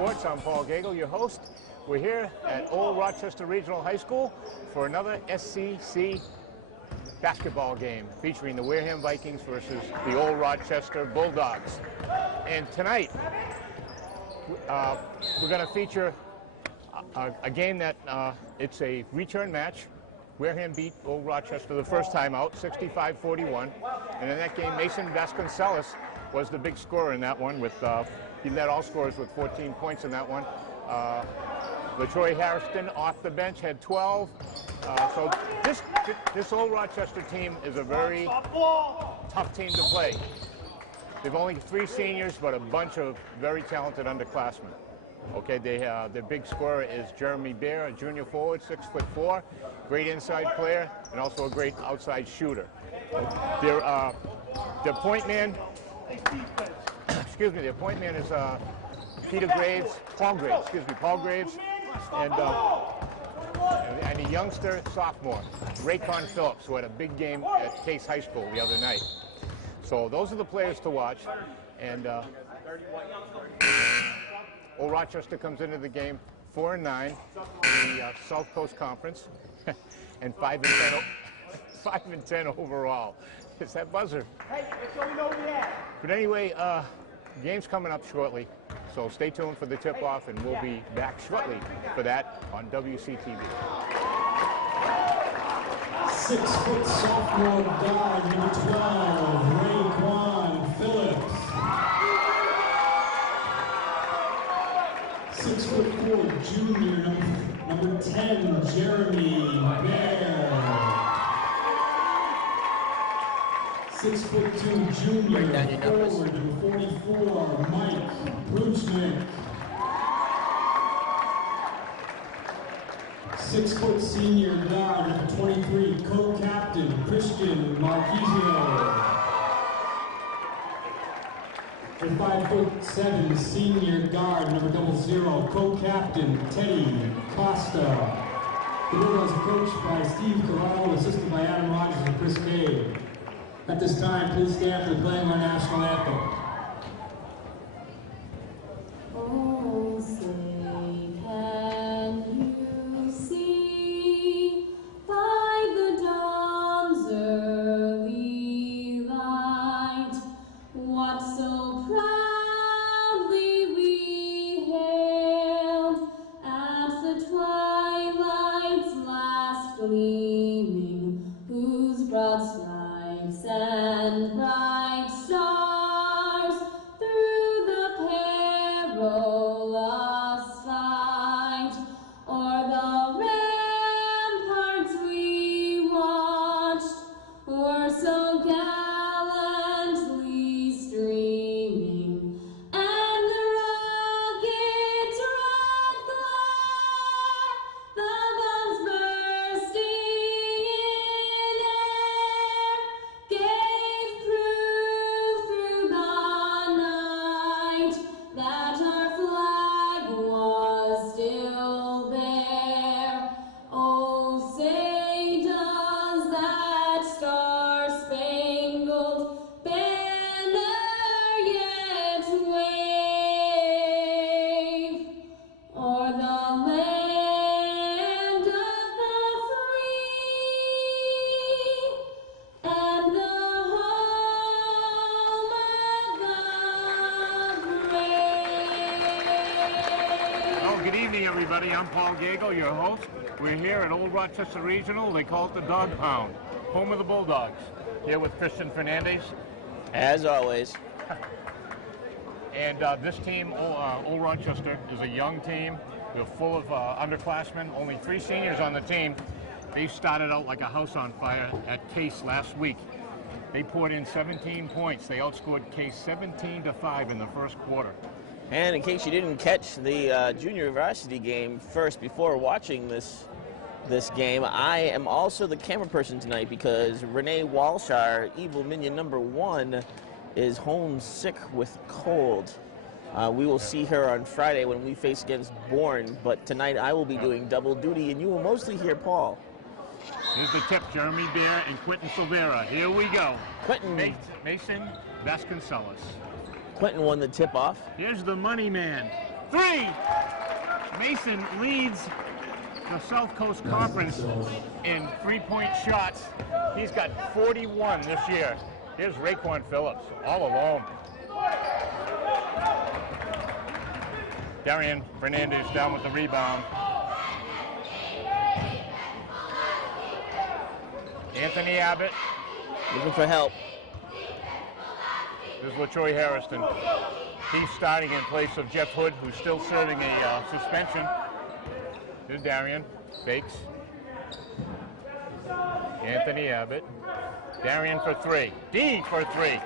Sports. I'm Paul Gagel, your host. We're here at Old Rochester Regional High School for another SCC basketball game featuring the Wareham Vikings versus the Old Rochester Bulldogs. And tonight, we're going to feature a game that it's a return match. Wareham beat Old Rochester the first time out, 65-41. And in that game, Mason Vasconcelos was the big scorer in that one. He led all scorers with 14 points in that one. LaTroy Harrison off the bench had 12. So this Old Rochester team is a very tough team to play. They've only 3 seniors, but a bunch of very talented underclassmen. Okay, their big scorer is Jeremy Bear, a junior forward, 6'4", great inside player, and also a great outside shooter. Their point man, their point man is Paul Graves, and a youngster sophomore, Raycon Phillips, who had a big game at Case High School the other night. So those are the players to watch, and Old Rochester comes into the game 4-9 in the South Coast Conference, and 5-10 overall. It's that buzzer. But anyway, game's coming up shortly, so stay tuned for the tip-off, and we'll be back shortly for that on WCTV. 6-foot sophomore guard, number 12, Rayquan Phillips. 6'4" junior, number 10, Jeremy Bear. 6'2" junior, forward, number 44, Mike Bruchnick. 6-foot senior guard, number 23, co-captain, Christian Marquisio. The 5'7" senior guard, number 00, co-captain, Teddy Costa. The Bulldogs are coached by Steve Cavallo, assisted by Adam Rogers and Chris Gay. At this time, please stand for the playing of our national anthem. Oh, say, can you see by the dawn's early light what so proudly we hailed at the twilight's last gleaming, whose broad stripes and bright stars through the perilous fight o'er the ramparts we watched were so gallantly streaming, and the rocket's red glare, the bombs bursting in air, gave proof through the night that our flag was still there. Oh, say does that star-spangled banner yet wave o'er the land of the free and the home of the brave? Well, good evening, everybody. I'm Paul Gagel, your host. We're here at Old Rochester Regional. They call it the Dog Pound, home of the Bulldogs. Here with Christian Fernandez. As always. And this team, Old Rochester, is a young team. They're full of underclassmen, only 3 seniors on the team. They started out like a house on fire at Case last week. They poured in 17 points. They outscored Case 17-5 in the first quarter. And in case you didn't catch the junior varsity game first before watching this game, I am also the camera person tonight because Renee Walsh, our evil minion number 1, is home sick with cold. We will see her on Friday when we face against Bourne, but tonight I will be doing double duty, and you will mostly hear Paul. Here's the tip, Jeremy Bear and Quentin Silvera. Here we go. Quentin. Mason Vasconcelos. Quentin won the tip-off. Here's the money man, 3. Mason leads the South Coast Conference in three-point shots. He's got 41 this year. Here's Raekwon Phillips, all alone. Darian Fernandez down with the rebound. Anthony Abbott. Looking for help. This is LaTroy Harrison. He's starting in place of Jeff Hood, who's still serving a suspension. Here's Darian. Fakes. Anthony Abbott. Darian for 3. D for 3.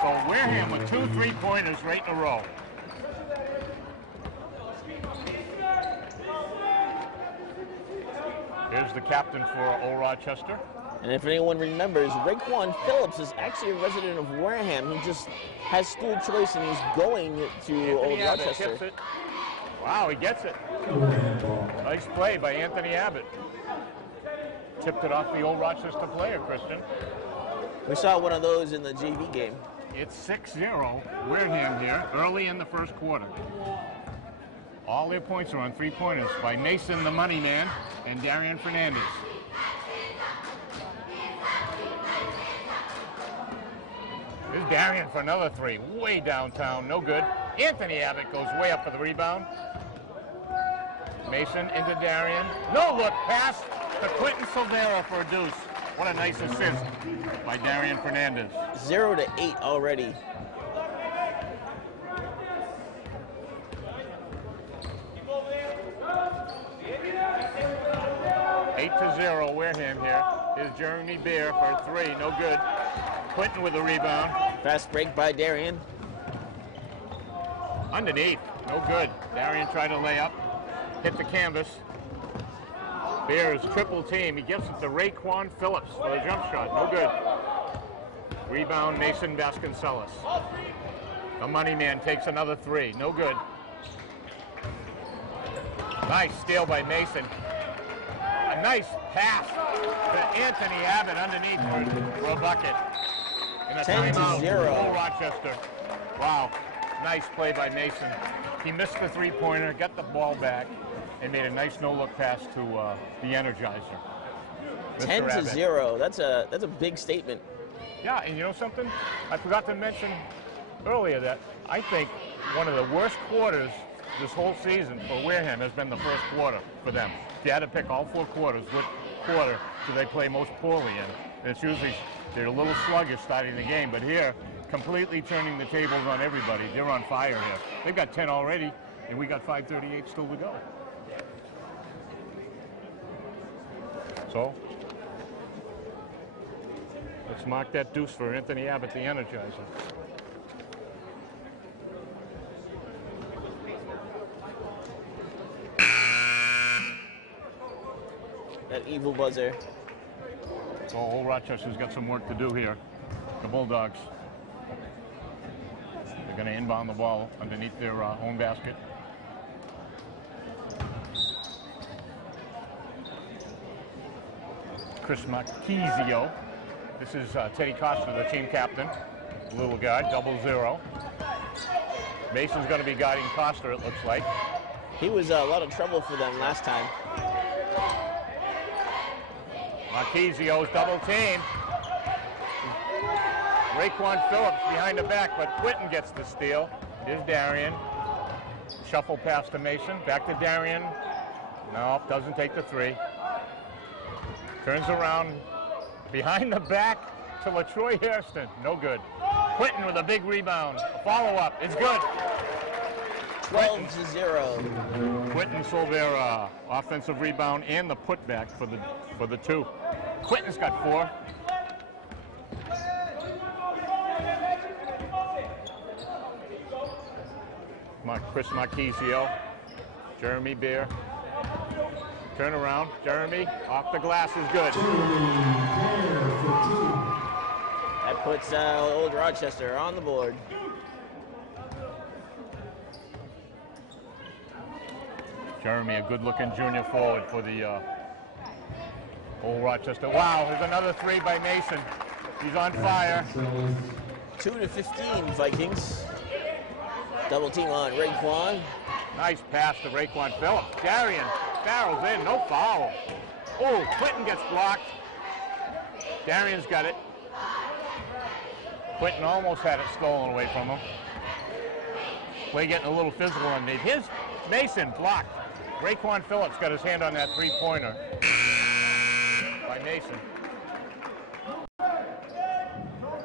So Wareham with 2 3-pointers right in a row. Here's the captain for Old Rochester. And if anyone remembers, Raekwon Phillips is actually a resident of Wareham. He just has school choice and he's going to Anthony Old Abbott Rochester. tips it. Wow, he gets it. Nice play by Anthony Abbott. Tipped it off the Old Rochester player, Christian. We saw one of those in the JV game. It's 6-0, Wareham here, early in the first quarter. All their points are on 3-pointers by Mason, the money man, and Darian Fernandez. There's Darian for another 3, way downtown, no good. Anthony Abbott goes way up for the rebound. Mason into Darian. No look pass to Quentin Silvera for a deuce. What a nice assist by Darian Fernandez. 0 to 8 already. Eight to 0, Wareham here. Here's Jeremy Beer for 3, no good. Quentin with the rebound. Fast break by Darian. Underneath, no good. Darian tried to lay up, hit the canvas. Bears triple team. He gives it to Raekwon Phillips for the jump shot, no good. Rebound, Mason Vasconcelos. The money man takes another 3, no good. Nice steal by Mason. A nice pass to Anthony Abbott underneath for a bucket. And a 10 to timeout 0. for Rochester. Wow, nice play by Mason. He missed the 3-pointer, got the ball back, and made a nice no-look pass to the Energizer. 10 to Abbott. 0. That's a big statement. Yeah, and you know something? I forgot to mention earlier that I think one of the worst quarters this whole season for Wareham has been the first quarter for them. If you had to pick all 4 quarters, what quarter do they play most poorly in? It's usually they're a little sluggish starting the game, but here, completely turning the tables on everybody. They're on fire here. They've got 10 already, and we got 5:38 still to go. So, let's mark that deuce for Anthony Abbott, the Energizer. That evil buzzer. So Old Rochester's got some work to do here. The Bulldogs. They're going to inbound the ball underneath their own basket. Chris Marquisio. This is Teddy Costa, the team captain. Little guy, 0-0. Mason's going to be guiding Costa, it looks like. He was a lot of trouble for them last time. Marquisio's double team. Raekwon Phillips behind the back, but Quentin gets the steal. Here's Darian. Shuffle pass to Mason. Back to Darian. No, doesn't take the 3. Turns around behind the back to LaTroy Hairston. No good. Quentin with a big rebound. A follow-up. It's good. 12 to 0. Quentin Silvera, offensive rebound and the putback for the 2. Quentin's got 4. Chris Marquisio, Jeremy Beer. Turn around, Jeremy, off the glass is good. That puts Old Rochester on the board. Jeremy, a good-looking junior forward for the Old Rochester. Wow, there's another 3 by Mason. He's on fire. 2 to 15 Vikings. Double team on Raekwon. Nice pass to Raekwon Phillips. Darian barrels in, no foul. Oh, Quinton gets blocked. Darian's got it. Quinton almost had it stolen away from him. Play getting a little physical underneath. Here's Mason blocked. Raekwon Phillips got his hand on that three-pointer by Mason.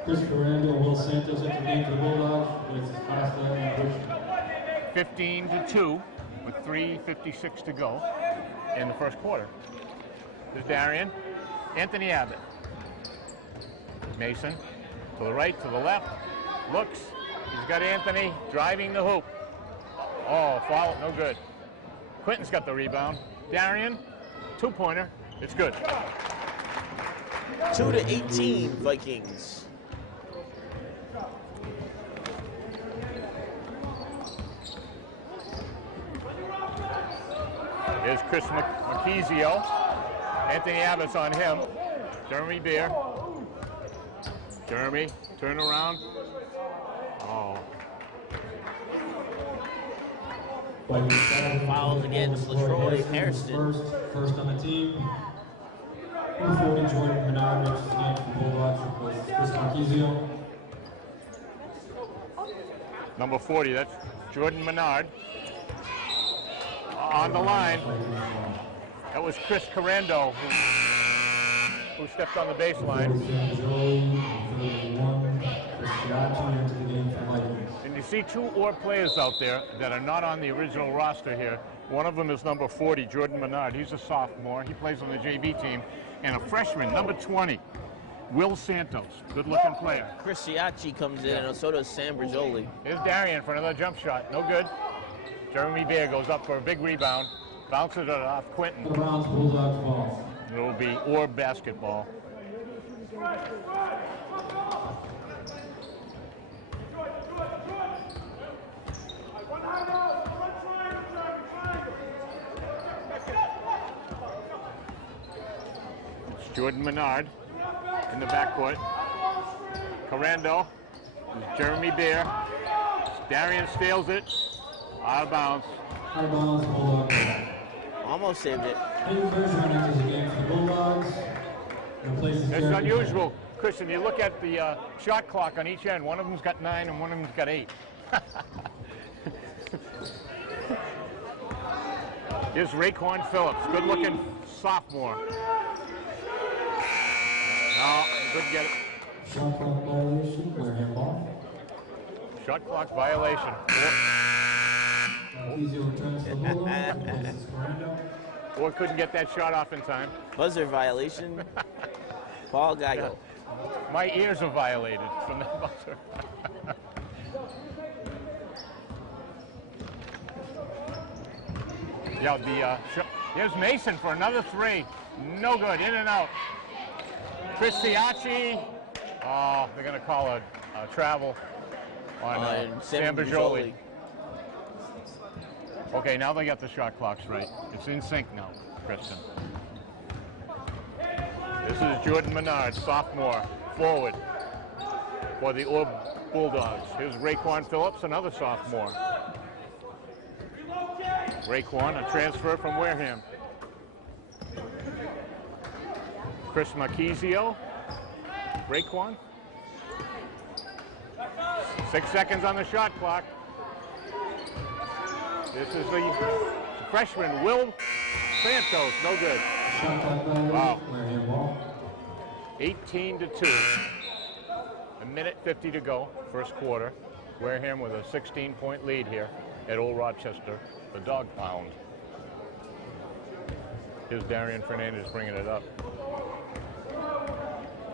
Chris Corando, Will Santos at the game for the Bulldogs. This is Costa and Bush. 15-2 with 3:56 to go in the first quarter. There's Darian. Anthony Abbott. Mason to the right, to the left. Looks. He's got Anthony driving the hoop. Oh, foul, no good. Quinton's got the rebound. Darian, two-pointer. It's good. 2-18 Vikings. Here's Chris Marquisio. Anthony Abbott's on him. Jeremy Beer. Jeremy, turn around. Oh. Fouls against LaTroy Hairston. First on the team. Number 40, Jordan Menard, which is the game for the Bulldogs, replaces Chris Marquisio. Number 40, that's Jordan Menard. On the line. That was Chris Corando who stepped on the baseline. And you see two Orb players out there that are not on the original roster here. One of them is number 40, Jordan Menard. He's a sophomore. He plays on the JV team. And a freshman, number 20, Will Santos. Good-looking player. Chris Siacci comes in, and so does Sam Bergioli. Here's Darian for another jump shot. No good. Jeremy Beer goes up for a big rebound. Bounces it off Quinton. Bulldogs ball. It will be Orb basketball. It's Jordan Menard in the backcourt. Corando. Jeremy Beer. Darian steals it. Out of bounds. Out of bounds, Bulldogs. Almost saved it. Enters the game for the Bulldogs. It's unusual, Christian. You look at the shot clock on each end. One of them's got 9 and one of them's got 8. Here's Raekwon Phillips, good-looking sophomore. No, couldn't get it. Shot clock violation, Wareham ball. Shot clock violation. Marquisio returns to the Bulldogs, replaces Corando. Or couldn't get that shot off in time. Buzzer violation. Paul Geigel. My ears are violated from that buzzer. Yeah, here's Mason for another three. No good, in and out. Chris Siacci. Oh, they're going to call a travel on Sam Bergioli. Okay, now they got the shot clocks right. It's in sync now, Kristen. This is Jordan Menard, sophomore, forward for the Orb Bulldogs. Here's Raekwon Phillips, another sophomore. Raekwon, a transfer from Wareham. Chris Marquisio. Raekwon. 6 seconds on the shot clock. This is the freshman, Will Santos. No good. Wow. 18-2. A minute 50 to go, first quarter. Wareham with a 16-point lead here at Old Rochester, the Dog Pound. Here's Darian Fernandez bringing it up.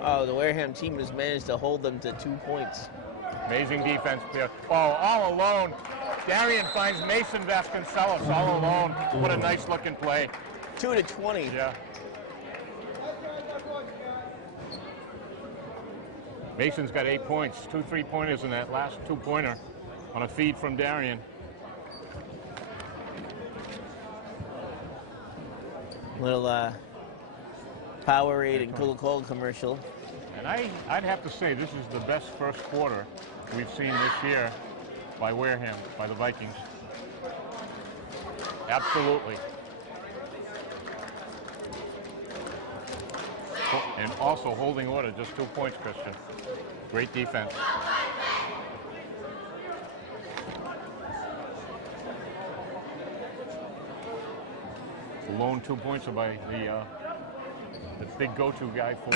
Oh, the Wareham team has managed to hold them to 2 points. Amazing defense here. Oh, all alone. Darian finds Mason Vasconcelos all alone. What a nice looking play. 2-20. Yeah. Mason's got 8 points, 2 3-pointers in that last 2-pointer on a feed from Darian. Little Powerade and Coca-Cola commercial. And I'd have to say this is the best first quarter we've seen this year by Wareham, by the Vikings. Absolutely. And also holding order, just 2 points, Christian. Great defense. The lone 2 points by the big go-to guy for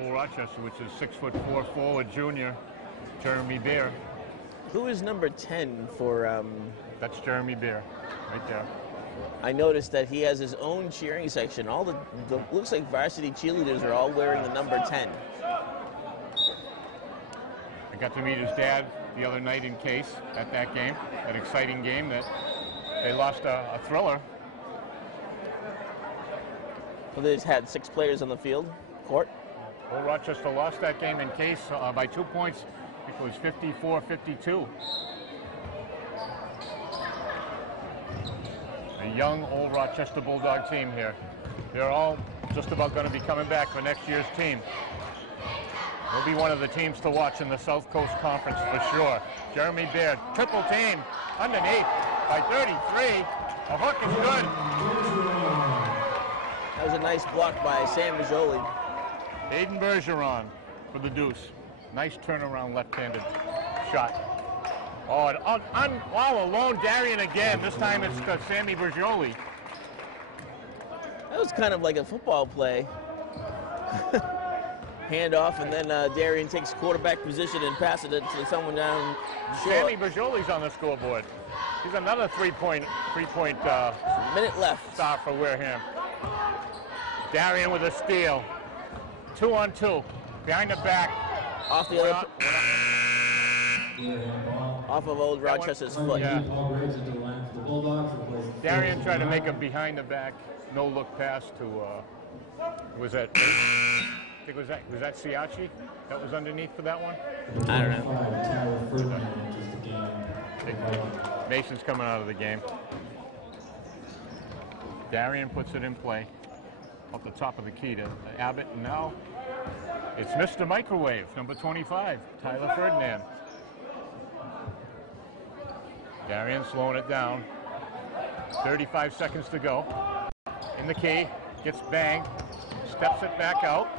Old Rochester, which is 6'4" forward junior, Jeremy Bear. Who is number 10 for... That's Jeremy Bear, right there. I noticed that he has his own cheering section. All the looks like varsity cheerleaders are all wearing the number 10. I got to meet his dad the other night in Case at that game, an exciting game that they lost a thriller. So they just had 6 players on the field, court. Old Rochester lost that game in Case by 2 points. I think it was 54-52. A young Old Rochester Bulldog team here. They're all just about going to be coming back for next year's team. They'll be one of the teams to watch in the South Coast Conference for sure. Jeremy Baird, triple team, underneath by 33. The hook is good. That was a nice block by Sam Majoli. Aiden Bergeron for the deuce. Nice turnaround left-handed shot. Oh, and all alone, Darian again. This time it's Sammy Bergioli. That was kind of like a football play. Hand off, and then Darian takes quarterback position and passes it to someone down short. Sammy Bergioli's on the scoreboard. He's another three-point minute left. Stop for Wareham. Darian with a steal. 2-on-2. Behind the back. Off the other. Off of Old Rochester's foot. Yeah. Darian tried to make a behind the back, no look pass to was that was that Siachi that was underneath for that one? I don't know. Mason's coming out of the game. Darian puts it in play off the top of the key to Abbott, and now it's Mr. Microwave, number 25, Tyler Ferdinand. Darian slowing it down. 35 seconds to go. In the key, gets banged, steps it back out.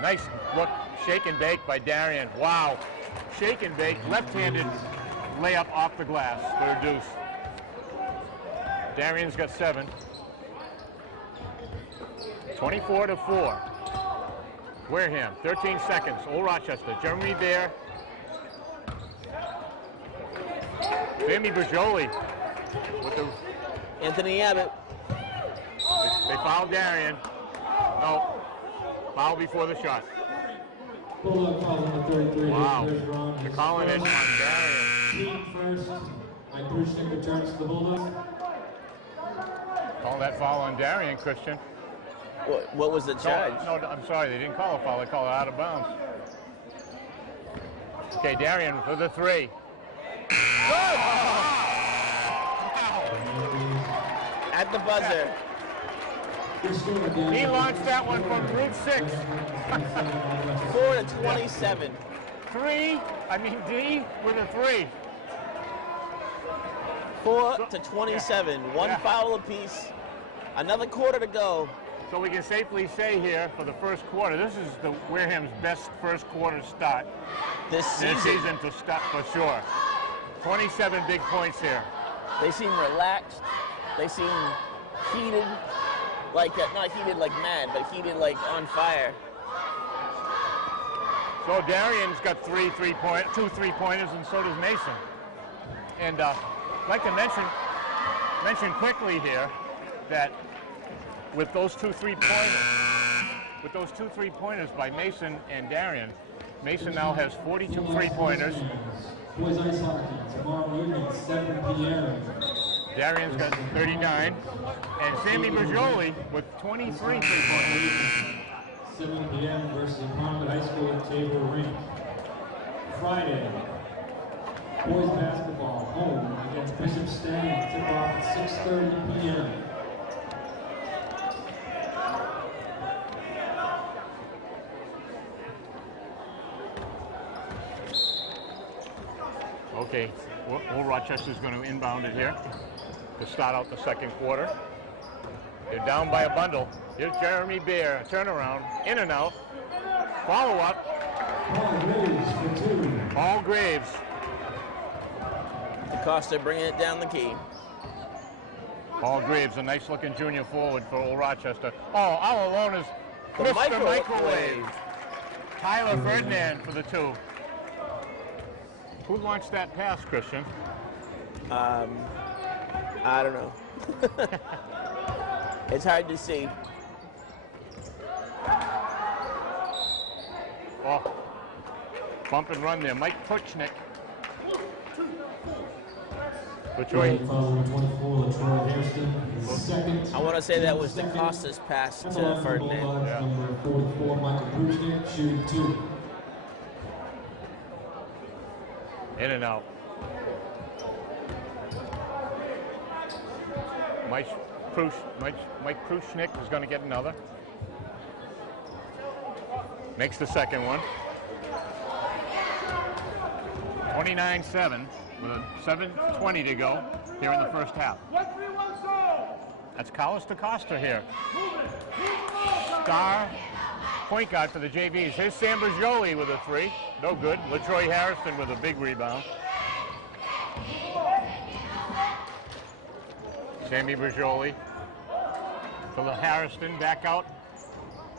Nice look, shake and bake by Darian. Wow, shake and bake, left-handed layup off the glass for a deuce. Darian's got 7. 24-4. Wareham, 13 seconds. Old Rochester, Jeremy Bear. Sammy Bergioli with the... Anthony Abbott. They fouled Darian. No. Foul before the shot. Wow. They're calling it on Darian. First, Mike Bruchnik returns to the Bulldogs. Call that foul on Darian, Christian. What was the charge? No, I'm sorry. They didn't call a foul. They called it out of bounds. Okay, Darian for the 3. At the buzzer. He launched that one from Route 6. 4-27. D with a 3. 4-27. One foul apiece. Another quarter to go. So we can safely say here for the first quarter, this is the Wareham's best first quarter start This season to start for sure. 27 big points here. They seem relaxed. They seem heated, like not heated like mad, but heated like on fire. So Darian's got 2 3-pointers, and so does Mason. And I'd like to mention quickly here that with those 2 3-pointers by Mason and Darian, Mason now has 42 3-pointers. Boys ice hockey tomorrow evening, 7 p.m. Darian's got 39, and Sammy Bergioli with 23 3-pointers. 7 p.m. versus Concord High School at Tabor Rink. Friday, boys basketball home against Bishop Stang. Tip off at 6:30 p.m. Okay, Old Rochester's going to inbound it here to start out the second quarter. They're down by a bundle. Here's Jeremy Beer, turnaround, in and out, follow up. Paul Graves. DaCosta bringing it down the key. Paul Graves, a nice looking junior forward for Old Rochester. Oh, all alone is The Mr. microwave. Tyler Ferdinand for the 2. Who launched that pass, Christian? I don't know. It's hard to see. Oh, bump and run there. Mike Puchnick. Detroit. I want to say that was DaCosta's pass to Ferdinand. Yeah. Number 44, Michael Puchnick, shooting 2. In and out. Mike Krushnick is going to get another. Makes the second one. 29-7 with a 7:20 to go here in the first half. That's Carlos DaCosta here. Star point guard for the JVs. Here's Sam Bergioli with a 3. No good. LaTroy Harrison with a big rebound. Sammy Bergioli to the Harrison, back out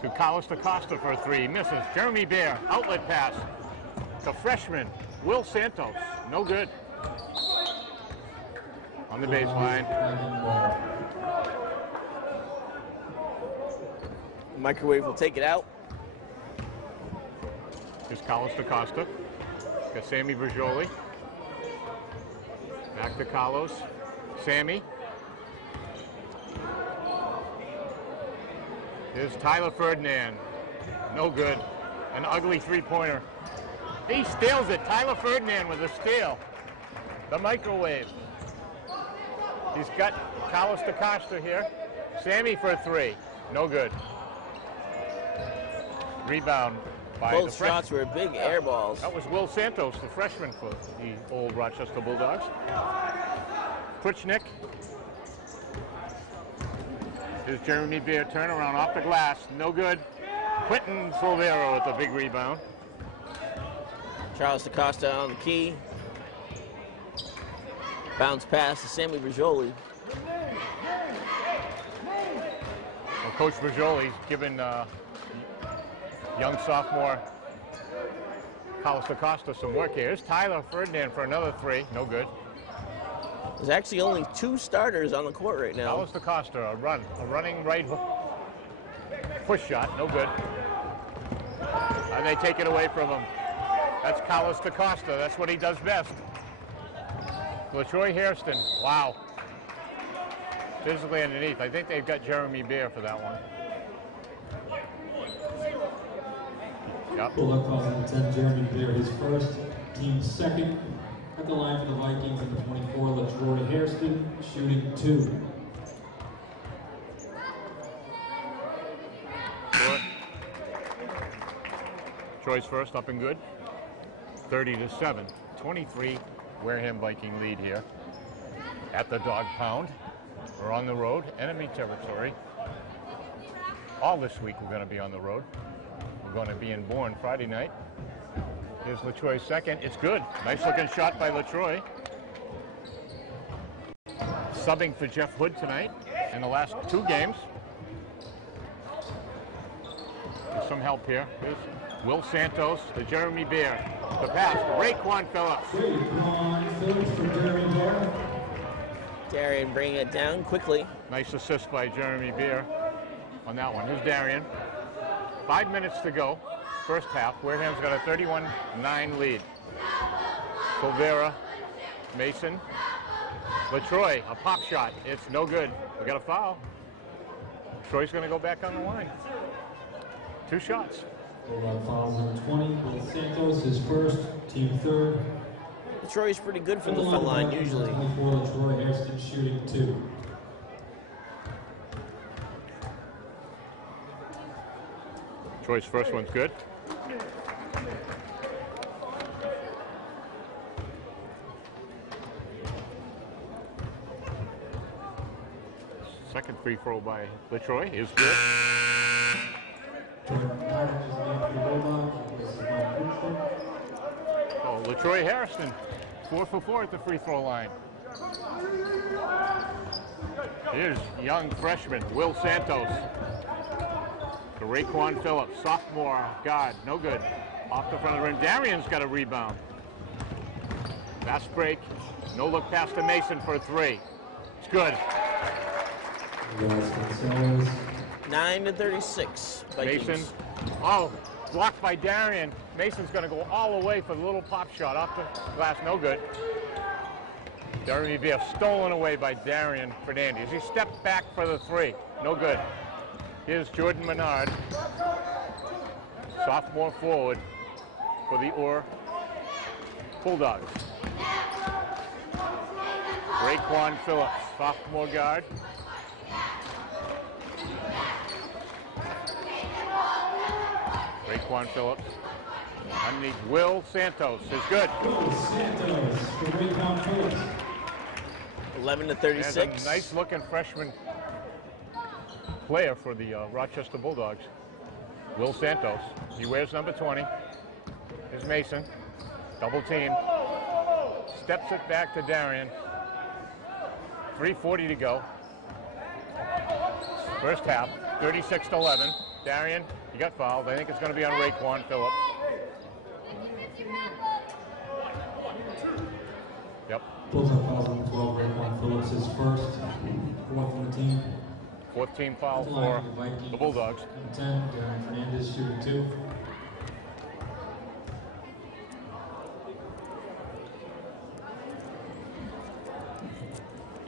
to Carlos DaCosta for a 3. Misses. Jeremy Bear, outlet pass to freshman Will Santos. No good. On the baseline. Microwave will take it out. Here's Carlos DaCosta. Got Sammy Bergioli. Back to Carlos. Sammy. Here's Tyler Ferdinand. No good. An ugly 3-pointer. He steals it. Tyler Ferdinand with a steal. The microwave. He's got Carlos DaCosta here. Sammy for a 3. No good. Rebound by the Both shots were big air balls. That was Will Santos, the freshman for the Old Rochester Bulldogs. Puchnick. Here's Jeremy Beer, turnaround off the glass, no good. Quentin Silvera with a big rebound. Charles DaCosta on the key. Bounce pass to Sammy Bergioli. Well, Coach Bergioli's given young sophomore Carlos DaCosta some work here. Here's Tyler Ferdinand for another 3, no good. There's actually only 2 starters on the court right now. Carlos DaCosta, a running right push shot, no good. And they take it away from him. That's Carlos DaCosta, that's what he does best. LaTroy Hairston, wow. Physically underneath. I think they've got Jeremy Beer for that one. Yep. Bulldog calls it 10, Jeremy Beer, his first, team second. At the line for the Vikings at the 24, LaTroy Hairston, shooting 2. Troy's first, up and good. 30-7. 23 Wareham Viking lead here at the Dog Pound. We're on the road, enemy territory. All this week we're going to be on the road. We're going to be in Bourne Friday night. Here's LaTroy's second. It's good. Nice looking shot by LaTroy. Subbing for Jeff Hood tonight in the last 2 games. There's some help here. Here's Will Santos to Jeremy Beer. The pass, Raekwon Phillips. Raekwon Phillips for Jeremy Beer. Darian bringing it down quickly. Nice assist by Jeremy Beer on that one. Here's Darian. 5 minutes to go. First half. Wareham's got a 31-9 lead. Silvera, Mason, LaTroy, a pop shot. It's no good. We got a foul. Troy's going to go back on the line. 2 shots. Bulldog fouls on 20. Will Santos, his first, team third. Troy's pretty good from the front line usually. 24, LaTroy Hairston, shooting 2. Troy's first one's good. free throw by LaTroy is good. Oh, LaTroy Harrison, 4 for 4 at the free throw line. Here's young freshman Will Santos. To Raekwon Phillips, sophomore guard, no good. Off the front of the rim, Darian's got a rebound. Fast break, no look pass to Mason for a 3. It's good. 9-36. Vikings. Mason, oh, blocked by Darian. Mason's going to go all the way for the little pop shot off the glass, no good. Jeremy Beer stolen away by Darian Fernandez. He stepped back for the 3, no good. Here's Jordan Menard, sophomore forward for the Bulldogs. Raekwon Phillips, sophomore guard. Raekwon Phillips underneath Will Santos is good. Will Santos for Raekwon Phillips. 11-36. There's a nice looking freshman player for the Rochester Bulldogs. Will Santos. He wears number 20. Here's Mason. Double team. Steps it back to Darian. 3:40 to go. First half, 36-11. Darian, he got fouled. I think it's going to be on Raekwon Phillips. Yep. Bulls have fouls on 12. Raekwon Phillips is first. 4th on the team. 4th team foul for the Bulldogs. 10. Darian Fernandez shooting 2.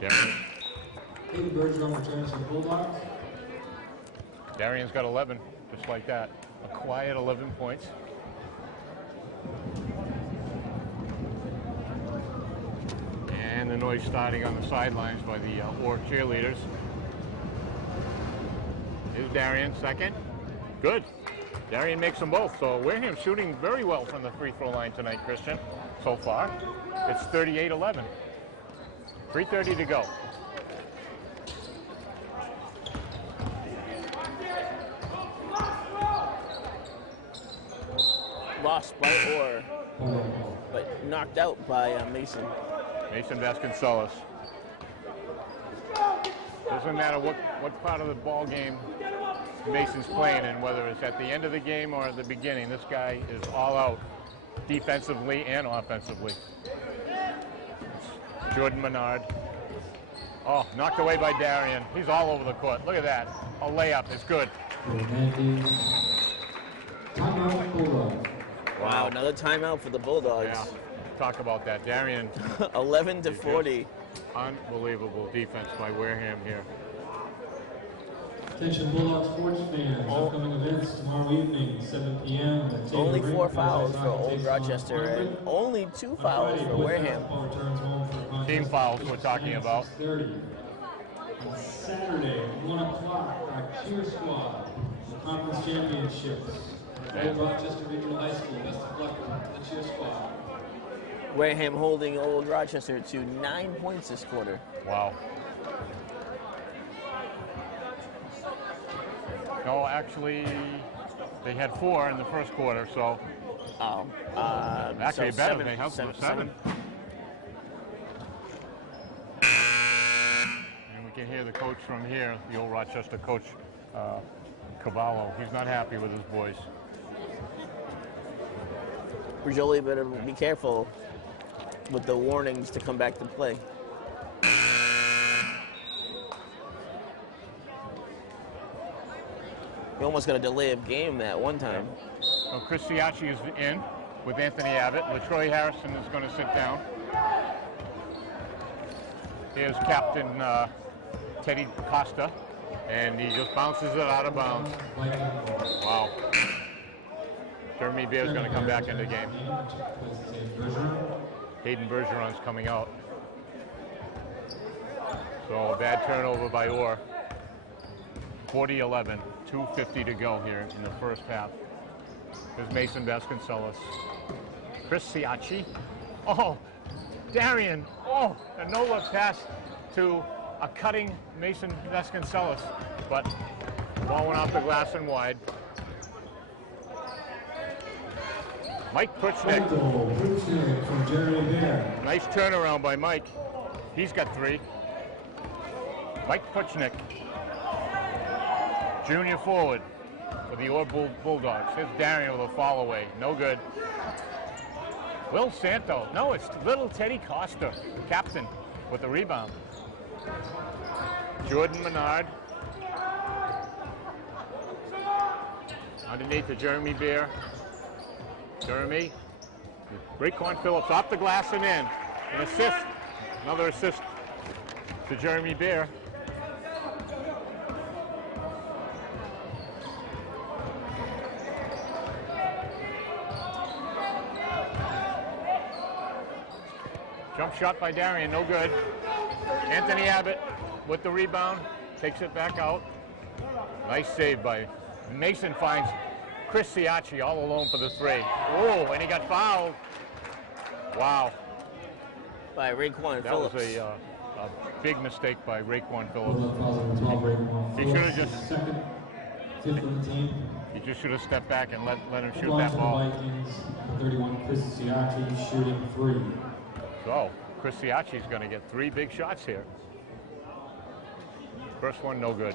Darian. Hayden Bergeron returns for the Bulldogs. Darian's got 11, just like that. A quiet 11 points. And the noise starting on the sidelines by the Orr cheerleaders. Here's Darian, second. Good. Darian makes them both. So Wareham shooting very well from the free throw line tonight, Christian, so far. It's 38-11. 3:30 to go. Lost by Orr, but knocked out by Mason. Mason Vasconcelos. Doesn't matter what part of the ball game Mason's playing in, whether it's at the end of the game or at the beginning. This guy is all out defensively and offensively. Jordan Menard. Oh, knocked away by Darian. He's all over the court. Look at that. A layup is good. Wow, another timeout for the Bulldogs. Yeah, talk about that. Darian. 11-40. Unbelievable defense by Wareham here. Attention Bulldogs sports fans, upcoming events tomorrow evening, 7 p.m. Only 4 fouls for Old Rochester and only 2 fouls for Wareham. Team fouls we're talking about. 6:30. On Saturday, 1 o'clock, our cheer squad, conference championships. Old Rochester Regional High School, best of luck to the cheer squad. Wareham holding Old Rochester to 9 points this quarter. Wow. No, actually, they had 4 in the first quarter, so. Oh. Actually, so better. 7, They have 7. And we can hear the coach from here, the Old Rochester coach, Cavallo. He's not happy with his boys. Brujoli better be careful with the warnings to come back to play. We almost got a delay of game that one time. So Chris Siacci is in with Anthony Abbott. LaTroy Harrison is going to sit down. Here's Captain Teddy Costa, and he just bounces it out of bounds. Wow. Jeremy Beer's going to come back into the game. Hayden Bergeron's coming out. So a bad turnover by Orr. 40-11, 2:50 to go here in the first half. There's Mason Vasconcelos. Chris Siacci. Oh, Darian. Oh, a no-look pass to a cutting Mason Vasconcelos, but ball went off the glass and wide. Mike Pritchnick. From Jeremy Bear. Nice turnaround by Mike. He's got 3. Mike Pritchnick, junior forward for the Old Bulldogs. Here's Darian with a fall away. No good. Will Santo. No, it's little Teddy Costa, the captain, with the rebound. Jordan Menard. Underneath to Jeremy Bear. Jeremy. Raekwon Phillips off the glass and in. An assist. Another assist to Jeremy Bear. Jump shot by Darian, no good. Anthony Abbott with the rebound, takes it back out. Nice save by Mason, finds Chris Siacci all alone for the 3. Oh, and he got fouled. Wow. By Raekwon That Phillips. was a big mistake by Raekwon Phillips. Bulldog fouls on 12, Raekwon He should Phillips. have just- Second, 5th on the team. He just should have stepped back and let him shoot Belongs that to the ball. Vikings, 31, Chris Siacci, shooting 3. So, Chris Siacci's going to get 3 big shots here. First one, no good.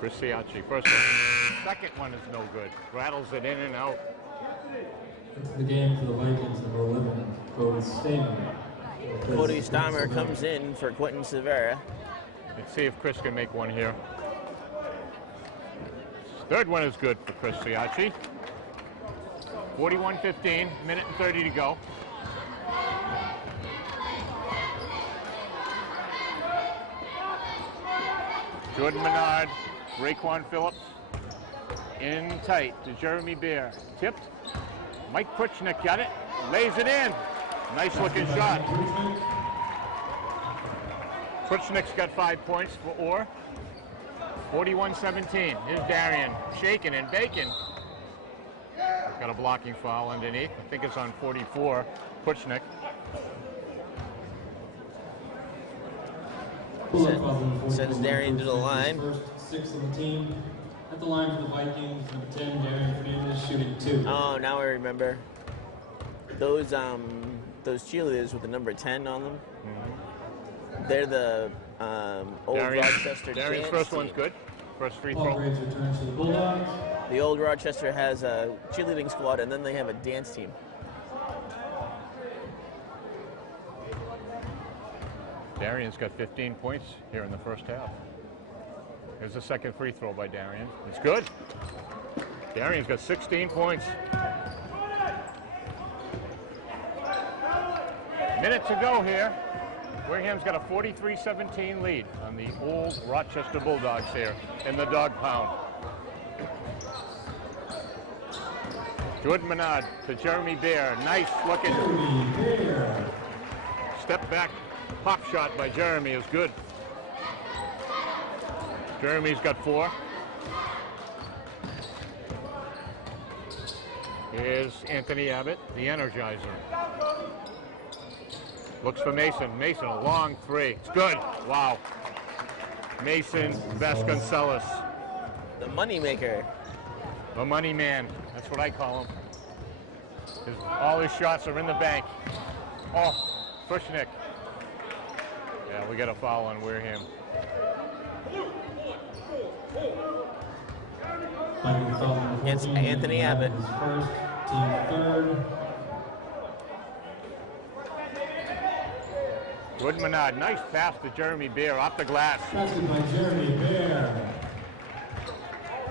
Chris Siacci, first one. Second one is no good. Rattles it in and out. Into the game for the Vikings, number 11, Cody Stamen. Cody Stamer comes in for Quentin Severa. Let's see if Chris can make one here. Third one is good for Chris Siacci. 41-15, minute and 30 to go. Jordan Menard, Raekwon Phillips, in tight to Jeremy Bear. Tipped. Mike Pritchnick got it, lays it in. Nice looking shot. Pritchnick's got 5 points for Orr. 41-17. Here's Darian, shaking and baking. Got a blocking foul underneath. I think it's on 44, Pritchnick. Sends Darian to the line. First 6 on the team. At the line for the Vikings, number 10, Darian Fernandez, shooting 2. Oh, now I remember. Those cheerleaders with the number 10 on them. They're the Old Rochester Darian's dance first team. one's good. First free Paul throw. Graves returns to the Bulldogs. The Old Rochester has a cheerleading squad, and then they have a dance team. Darian's got 15 points here in the first half. Here's the second free throw by Darian. It's good. Darian's got 16 points. Minute to go here. Wareham's got a 43-17 lead on the Old Rochester Bulldogs here in the dog pound. Jordan Menard to Jeremy Bear. Nice looking step back pop shot by Jeremy is good. Jeremy's got 4. Here's Anthony Abbott, the Energizer. Looks for Mason. Mason, a long 3. It's good. Wow. Mason Vasconcelos. The moneymaker. The money man. That's what I call him. All his shots are in the bank. Oh, Pritchnick. Yeah, we got a foul on Wareham. It's Anthony Abbott. His first, team third. Jordan Menard, nice pass to Jeremy Bear off the glass. Passed by Jeremy Bear.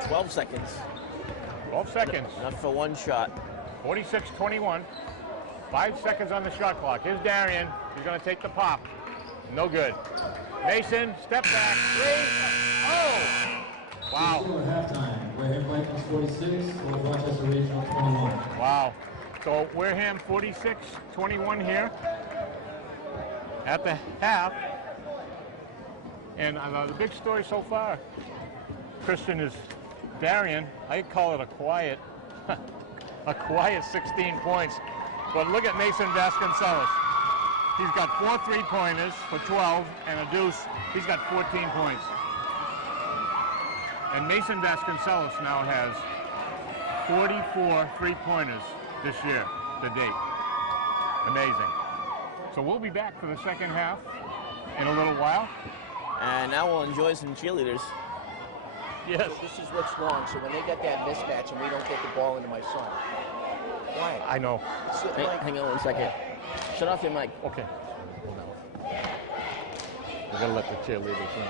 12 seconds. 12 seconds. Enough for one shot. 46-21. 5 seconds on the shot clock. Here's Darian. He's going to take the pop. No good. Mason, step back. 3. Oh! Wow. Score at halftime. Wareham Vikings 46, Old Rochester Regional 21. Wow. So Wareham 46-21 here at the half. And the big story so far, Kristen, is Darian. I call it a quiet a quiet 16 points. But look at Mason Vasconcelos. He's got 4 3-pointers for 12 and a deuce. He's got 14 points. And Mason Vasconcelos now has 44 3-pointers this year to date. Amazing. So we'll be back for the second half in a little while. And now we'll enjoy some cheerleaders. Yes. This is what's wrong. So when they get that mismatch and we don't get the ball into my son. Why? I know. So, Hang on one second. Shut off your mic. Okay. We're going to let the cheerleaders in.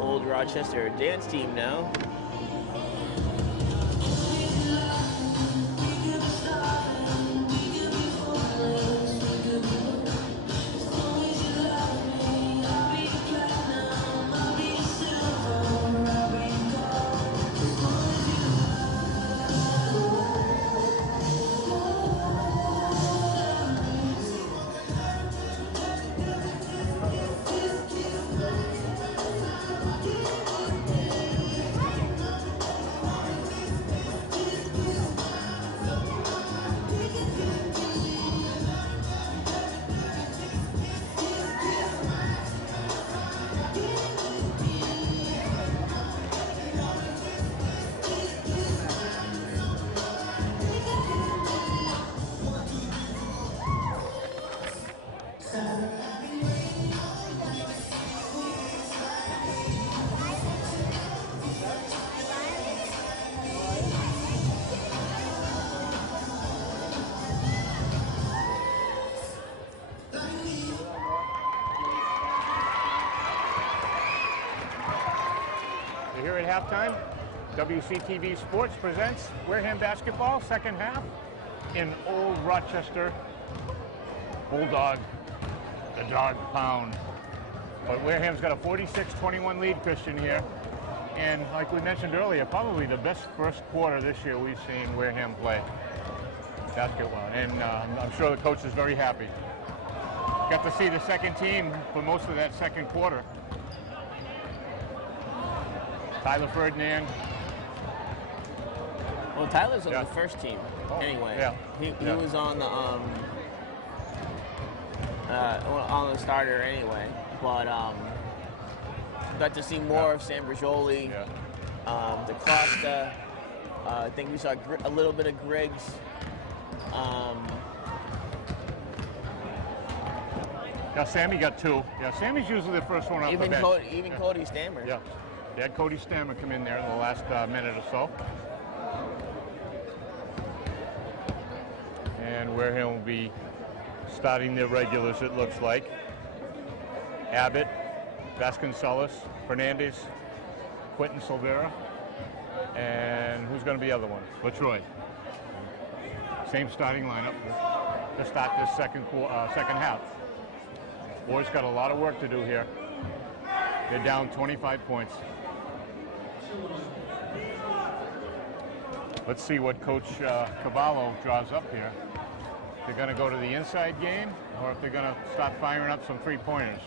Old Rochester dance team now. Here at halftime, WCTV Sports presents Wareham basketball, second half in Old Rochester Bulldog, the dog pound. But Wareham's got a 46-21 lead, Christian, here. And like we mentioned earlier, probably the best first quarter this year we've seen Wareham play basketball. And I'm sure the coach is very happy. Got to see the second team for most of that second quarter. Tyler Ferdinand. Well, Tyler's on the first team anyway. Yeah. He was on the starter anyway. But got to see more of Sam Brajoli, DeCosta. I think we saw a little bit of Griggs. Yeah, Sammy got 2. Yeah, Sammy's usually the first one off the bench. Cody Stammer. Yeah. They had Cody Stammer come in there in the last minute or so. And Wareham will be starting their regulars, it looks like. Abbott, Vasconcelos, Fernandez, Quentin Silvera, and who's going to be the other one? LaTroy. Same starting lineup to start this second half. Boys got a lot of work to do here. They're down 25 points. Let's see what Coach Cavallo draws up here. If they're going to go to the inside game, or if they're going to start firing up some three-pointers.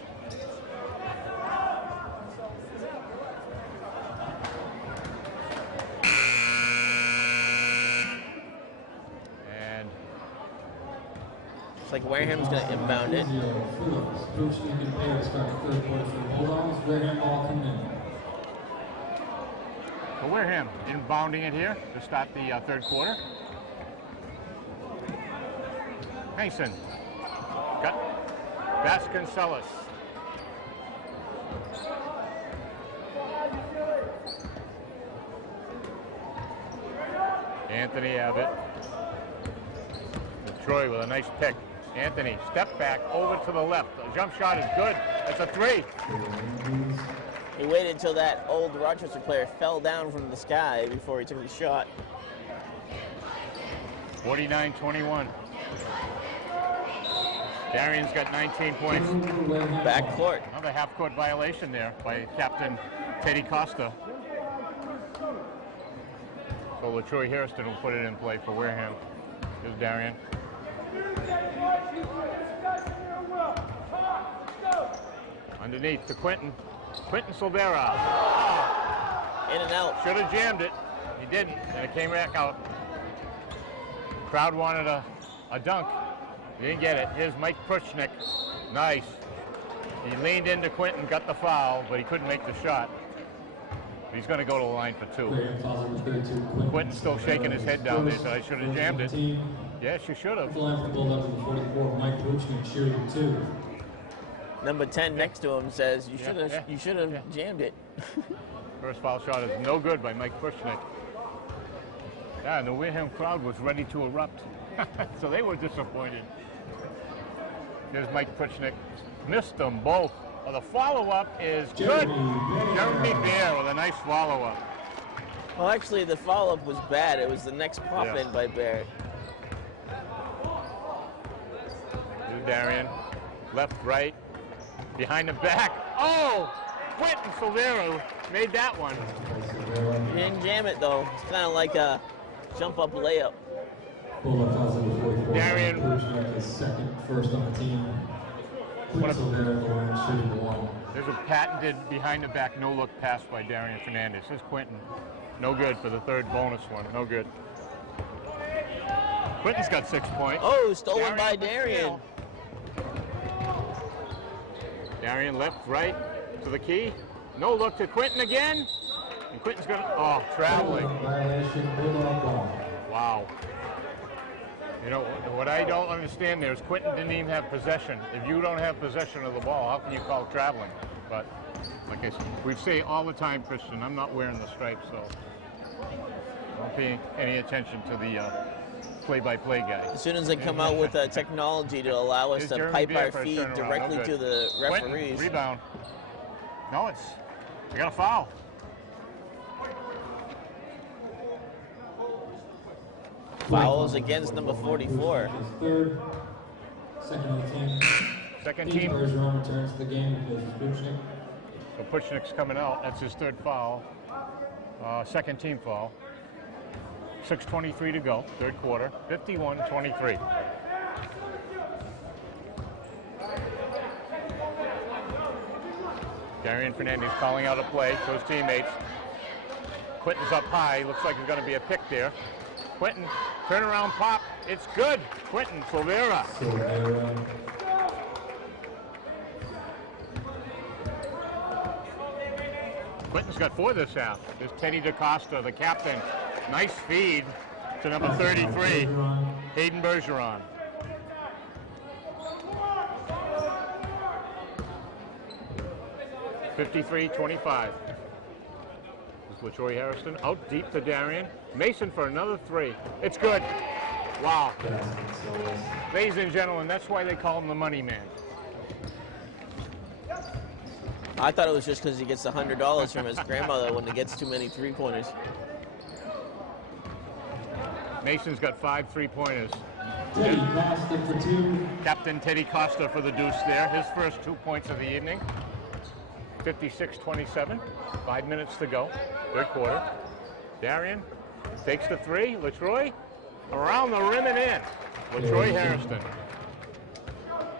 Looks like Wareham's going to inbound it. So Wareham inbounding it here to start the third quarter. Mason got Vasconcelos. Anthony Abbott. Troy with a nice pick. Anthony, step back over to the left. The jump shot is good. It's a 3. He waited until that Old Rochester player fell down from the sky before he took the shot. 49-21. Darian's got 19 points. Back court. Another half-court violation there by Captain Teddy Costa. So LaTroy Hairston will put it in play for Wareham. Here's Darian. Underneath to Quentin. Quentin Silvera. Oh, In and out. should have jammed it. He didn't, and it came back out. Crowd wanted a dunk. He didn't get it. Here's Mike Pruchnick. Nice. He leaned into Quentin, got the foul, but he couldn't make the shot. He's going to go to the line for 2. Quentin's still shaking his head down there, so I should have jammed it. Yes, you should have. Number 10 next to him says, you should have jammed it. First foul shot is no good by Mike Pruchnick. Yeah, and the Wareham crowd was ready to erupt. So they were disappointed. Here's Mike Pruchnick. Missed them both. Well, the follow-up is good. Jeremy Bear with a nice follow-up. Well, actually, the follow-up was bad. It was the next pop-in by Barrett. Here's Darian. Left, right. Behind the back. Oh! Quentin Silvera made that one. He didn't jam it, though. It's kind of like a jump-up layup. Darian. Second, first on the team. There's a patented behind-the-back no-look pass by Darian Fernandez. Here's Quentin. No good for the third bonus one. No good. Quentin's got 6 points. Oh, stolen by Darian. Darian left, right to the key. No look to Quentin again. And Quentin's going to, traveling. Wow. You know, what I don't understand there is Quentin didn't even have possession. If you don't have possession of the ball, how can you call traveling? But, like I said, we say all the time, Christian, I'm not wearing the stripes, so don't pay any attention to the play-by-play guy. As soon as they come out with technology to allow us to pipe our feed directly to the referees. Quentin, rebound. No, we got a foul. Fouls against number 44. Third, second on the team. Second team. Bergeron returns to the game with Pruchnick. So Pruchnick's coming out. That's his third foul. Second team foul. 6:23 to go, third quarter. 51-23. Darian Fernandez calling out a play to his teammates. Quentin's up high. Looks like there's going to be a pick there. Quentin, turnaround pop. It's good. Quentin Silvera. Quentin's got 4 this half. There's Teddy DaCosta, the captain. Nice feed to number 33, Hayden Bergeron. (53-25). LaTroy Hairston out deep to Darian. Mason for another 3. It's good. Wow. Ladies and gentlemen, that's why they call him the money man. I thought it was just because he gets $100 from his grandmother when he gets too many three-pointers. Mason's got 5 3-pointers. Teddy Costa for 2. Captain Teddy Costa for the deuce there. His first 2 points of the evening. 56-27. 5 minutes to go. Third quarter. Darian takes the 3. LaTroy around the rim and in. LaTroy Hairston.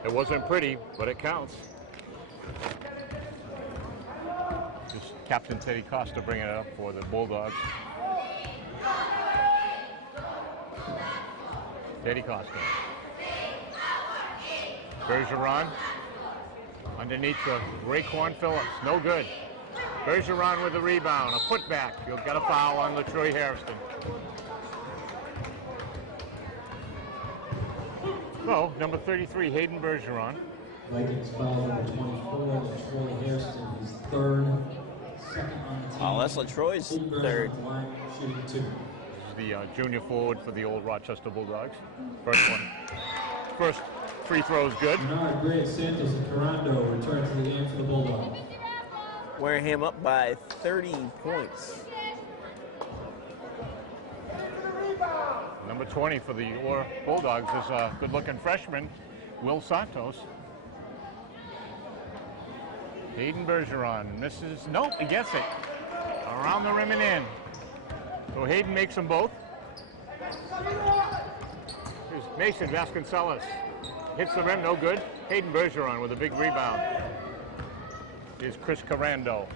It wasn't pretty, but it counts. Just Captain Teddy Costa bringing it up for the Bulldogs. Teddy Costa. Bergeron underneath the Raekwon Phillips. No good. Bergeron with the rebound. A putback. You'll get a foul on LaTroy Harrison. So, number 33, Hayden Bergeron. Vikings foul number 24, LaTroy Harrison, his third, second on the team. Oh, that's LaTroy's third. Line, shooting 2. This is the junior forward for the Old Rochester Bulldogs. First one. First free throw is good. Bernard, Gray, Santos, and Carando return to the game for the Bulldogs. Wareham up by 30 points. Number 20 for the Bulldogs is a good-looking freshman, Will Santos. Hayden Bergeron misses. Nope, he gets it. Around the rim and in. So Hayden makes them both. Here's Mason Vasconcelos. Hits the rim, no good. Hayden Bergeron with a big rebound. Here's Chris Carando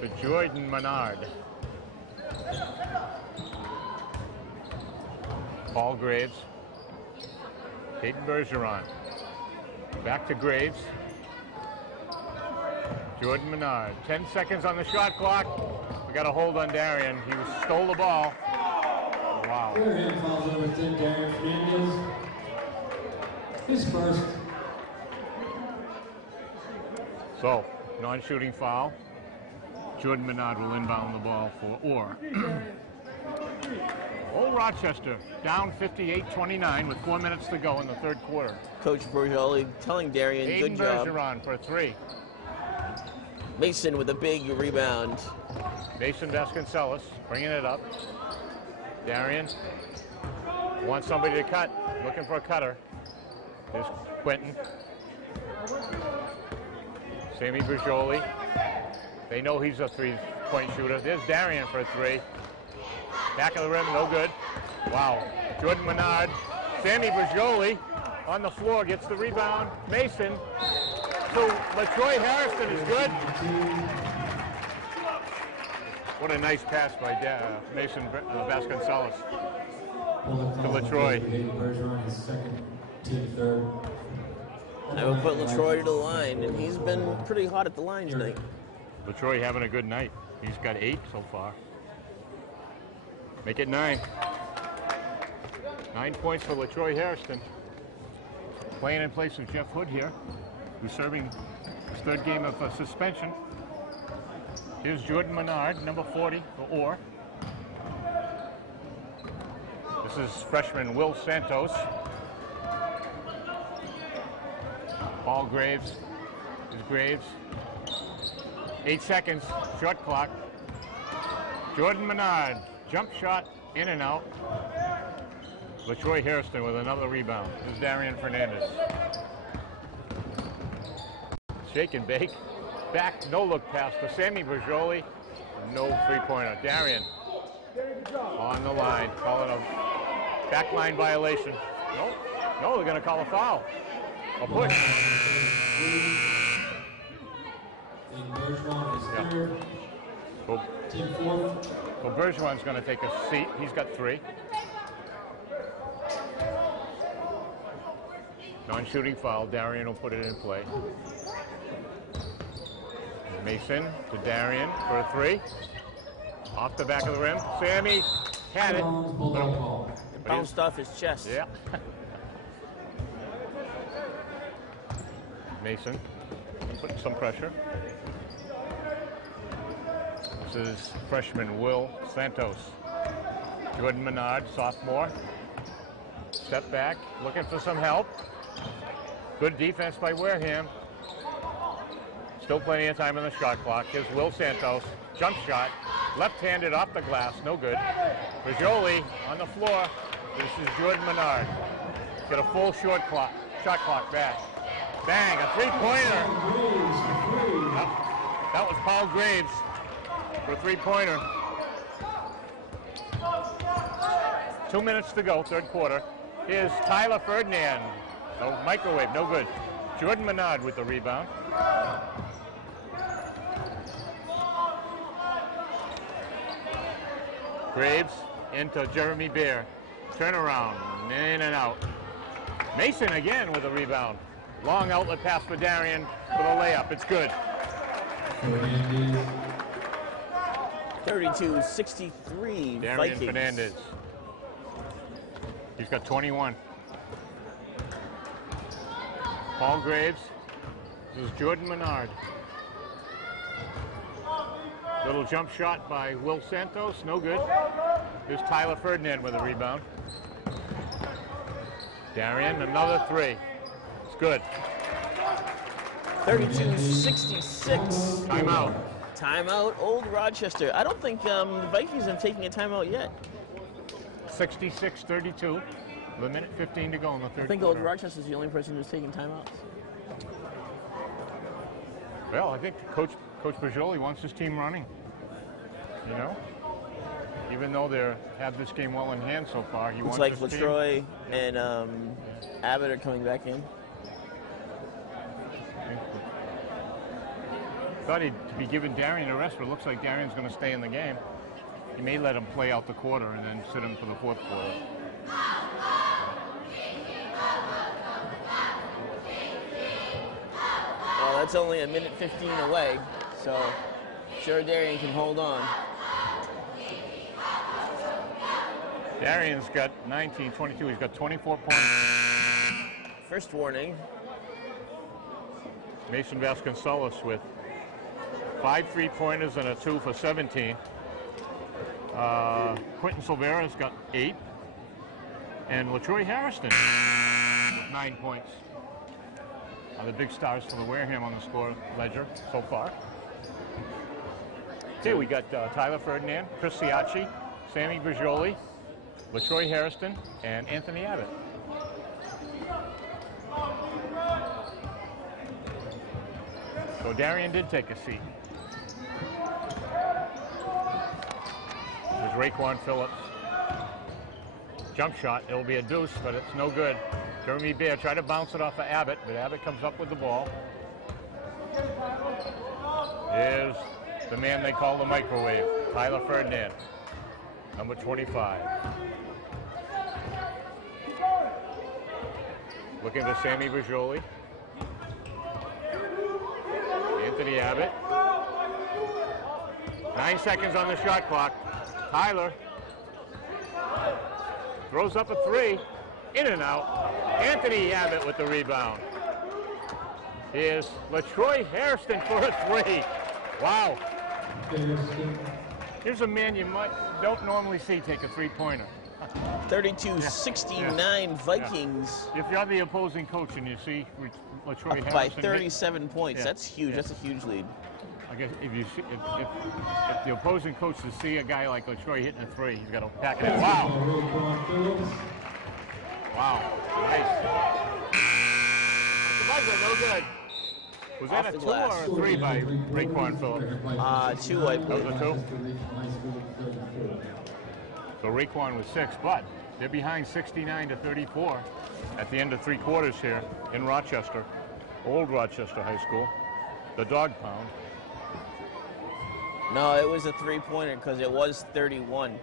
to Jordan Menard. Paul Graves. Hayden Bergeron. Back to Graves. Jordan Menard. 10 seconds on the shot clock. We got a hold on Darian. He stole the ball. Wow. Wareham fouls number 10, Darian Fernandez. His first. So, non-shooting foul. Jordan Menard will inbound the ball for Orr. Old Rochester down 58-29 with 4 minutes to go in the third quarter. Coach Borgioli telling Darian, Hayden good job. Bergeron for 3. Mason with a big rebound. Mason Vasconcelos bringing it up. Darian wants somebody to cut, looking for a cutter. There's Quentin. Sammy Bergioli. They know he's a three-point shooter. There's Darian for 3. Back of the rim, no good. Wow. Jordan Menard. Sammy Bergioli on the floor, gets the rebound. Mason. So LaTroy Harrison is good. What a nice pass by Mason Vasconcelos to LaTroy. Bergeron, his second, team third. I will put LaTroy to the line, and he's been pretty hot at the line tonight. LaTroy having a good night. He's got 8 so far. Make it 9. 9 points for LaTroy Harrison. Playing in place of Jeff Hood here, who's serving his 3rd game of suspension. Here's Jordan Menard, number 40 for Orr. This is freshman Will Santos. Paul Graves is Graves. 8 seconds, shot clock. Jordan Menard, jump shot, in and out. LaTroy Harrison with another rebound. This is Darian Fernandez. Shake and bake. Back, no look pass to Sammy Bergioli. No three-pointer. Darian on the line, calling a back line violation. No, they're going to call a foul. A push. And Bergeron is third. Well, Team fourth. Bergeron's going to take a seat. He's got 3. Non-shooting foul. Darian will put it in play. Mason to Darian for a 3. Off the back of the rim. Sammy had it. It bounced off his chest. Yeah. Mason putting some pressure. This is freshman Will Santos. Jordan Menard, sophomore. Step back, looking for some help. Good defense by Wareham. Still plenty of time on the shot clock. Here's Will Santos. Jump shot. Left-handed off the glass. No good. Bergioli on the floor. This is Jordan Menard. Get a full shot clock back. Bang, a three-pointer. That was Paul Graves for a three-pointer. 2 minutes to go, third quarter. Here's Tyler Ferdinand. No microwave, no good. Jordan Menard with the rebound. Graves into Jeremy Bear. Turnaround, in and out. Mason again with a rebound. Long outlet pass for Darian for the layup. It's good. Fernandez. 32-63 Darian Vikings. Fernandez. He's got 21. Paul Graves. This is Jordan Menard. Little jump shot by Will Santos. No good. Here's Tyler Ferdinand with a rebound. Darian, another three. It's good. 32-66. Timeout. Timeout, Old Rochester. I don't think the Vikings are taking a timeout yet. 66-32. With a minute 15 to go in the third I think quarter. Old Rochester's the only person who's taking timeouts. Well, I think Coach Bajoli wants his team running. You know? Even though they have this game well in hand so far, he Looks wants like his LaTroy team. and Abbott are coming back in. Thought he'd be giving Darian a rest, but it looks like Darian's going to stay in the game. He may let him play out the quarter and then sit him for the fourth quarter. Well, that's only a minute 15 away, so sure Darian can hold on. Darian's got 19-22. He's got 24 points. First warning. Mason Vasconcelos with 5 3-pointers and a 2 for 17. Quentin Silvera's got 8. And LaTroy Harrison with 9 points. Are the big stars for the Wareham on the score ledger so far. Okay, we got Tyler Ferdinand, Chris Ciacci, Sammy Bajoli, LaTroy Harrison, and Anthony Abbott. So Darian did take a seat. There's Raekwon Phillips. Jump shot, it'll be a deuce, but it's no good. Jeremy Bear tried to bounce it off of Abbott, but Abbott comes up with the ball. Here's the man they call the microwave, Tyler Ferdinand, number 25. Looking to Sammy Bajoli. Anthony Abbott. 9 seconds on the shot clock. Tyler throws up a 3. In and out. Anthony Abbott with the rebound. Here's LaTroy Harrison for a 3. Wow. Here's a man you don't normally see take a 3-pointer. 32-69 Vikings. If you're the opposing coach and you see LaTroy Harrison By 37 points. Yeah. That's huge. Yeah. That's a huge lead. I guess if the opposing coach to see a guy like LaTroy hitting a 3, he's got to pack it in. Wow. Wow. Nice. No good. Was that Off a the 2 glass. or a 3 by Raekwon Phillips? 2, I That believe. was a 2? So Raekwon was 6, but they're behind 69-34 at the end of 3 quarters here in Rochester, Old Rochester High School, the Dog Pound. No, it was a 3-pointer because it was 31,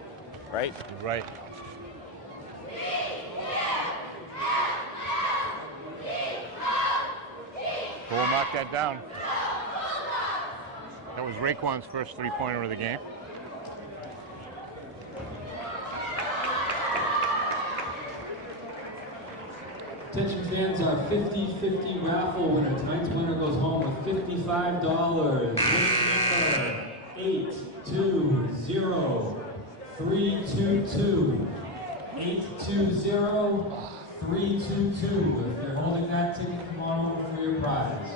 right? Right. So we'll mark that down. That was Raekwon's first 3-pointer of the game. Attention fans, our 50-50 raffle winner. Tonight's winner goes home with $55. Number 820-322. 820-322. If you're holding that ticket, come on over for your prize.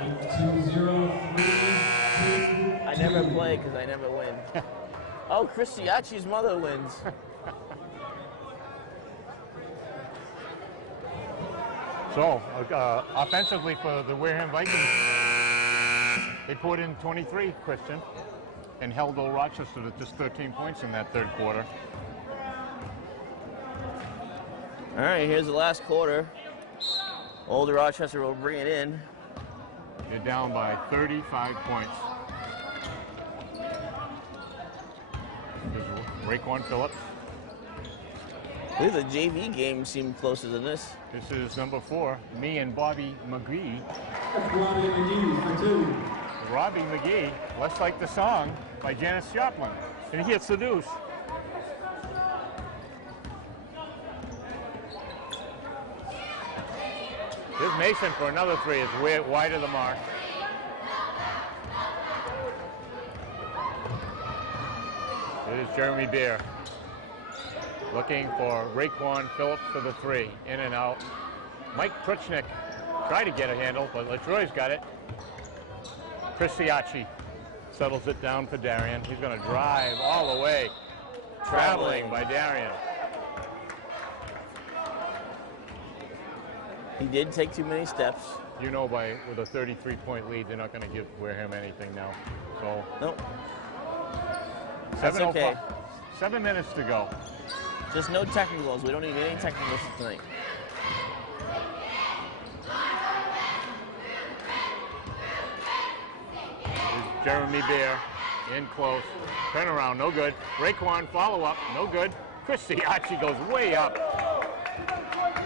820-322. I never play because I never win. Oh, Chris Ciacci's mother wins. So, offensively for the Wareham Vikings, they put in 23, Christian, and held Old Rochester to just 13 points in that third quarter. All right, here's the last quarter. Old Rochester will bring it in. They're down by 35 points. There's Raekwon Phillips. I think the JV game seemed closer than this. This is number 4, me and Bobby McGee. That's Robbie McGee for 2. Robbie McGee, less like the song by Janis Joplin. And he hits the deuce. Here's Mason for another 3. It's way wide of the mark. It is Jeremy Beer looking for Raekwon Phillips for the 3. In and out. Mike Pruchnick tried to get a handle, but LaTroy's got it. Chris Siacci settles it down for Darian. He's going to drive all the way. Traveling by Darian. He did take too many steps. You know, with a 33-point lead, they're not going to give Wareham anything now. So Nope. That's okay. 7 minutes to go. Just no technicals. We don't need any technicals tonight. Here's Jeremy Beer in close. Turnaround, no good. Raekwon follow-up, no good. Chris Siacci goes way up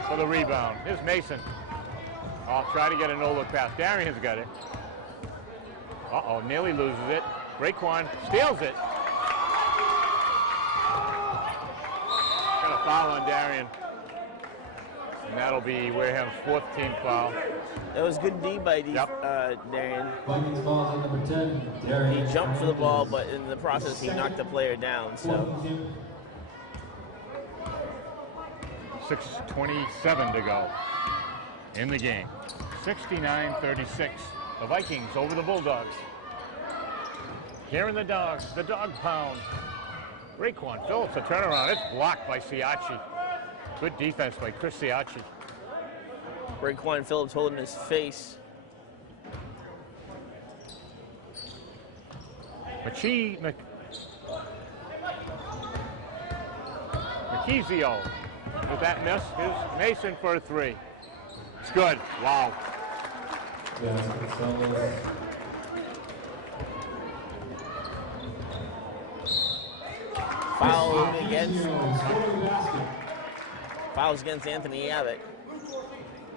for the rebound. Here's Mason. I'll try to get a no-look pass. Darian's got it. Uh-oh, nearly loses it. Raekwon steals it. Got a foul on Darian. And that'll be Wareham's 4th team foul. That was good D by Darian. Vikings falls at number 10. Darian. He jumped for the ball, but in the process, he knocked the player down. So 6:27 to go in the game. 69-36. The Vikings over the Bulldogs. Here in the dog pound. Raekwon Phillips, a turnaround. It's blocked by Siacci. Good defense by Chris Siacci. Raekwon Phillips holding his face. Marquisio with that miss. Here's Mason for a 3. It's good. Wow. Fouls against Anthony Abbott.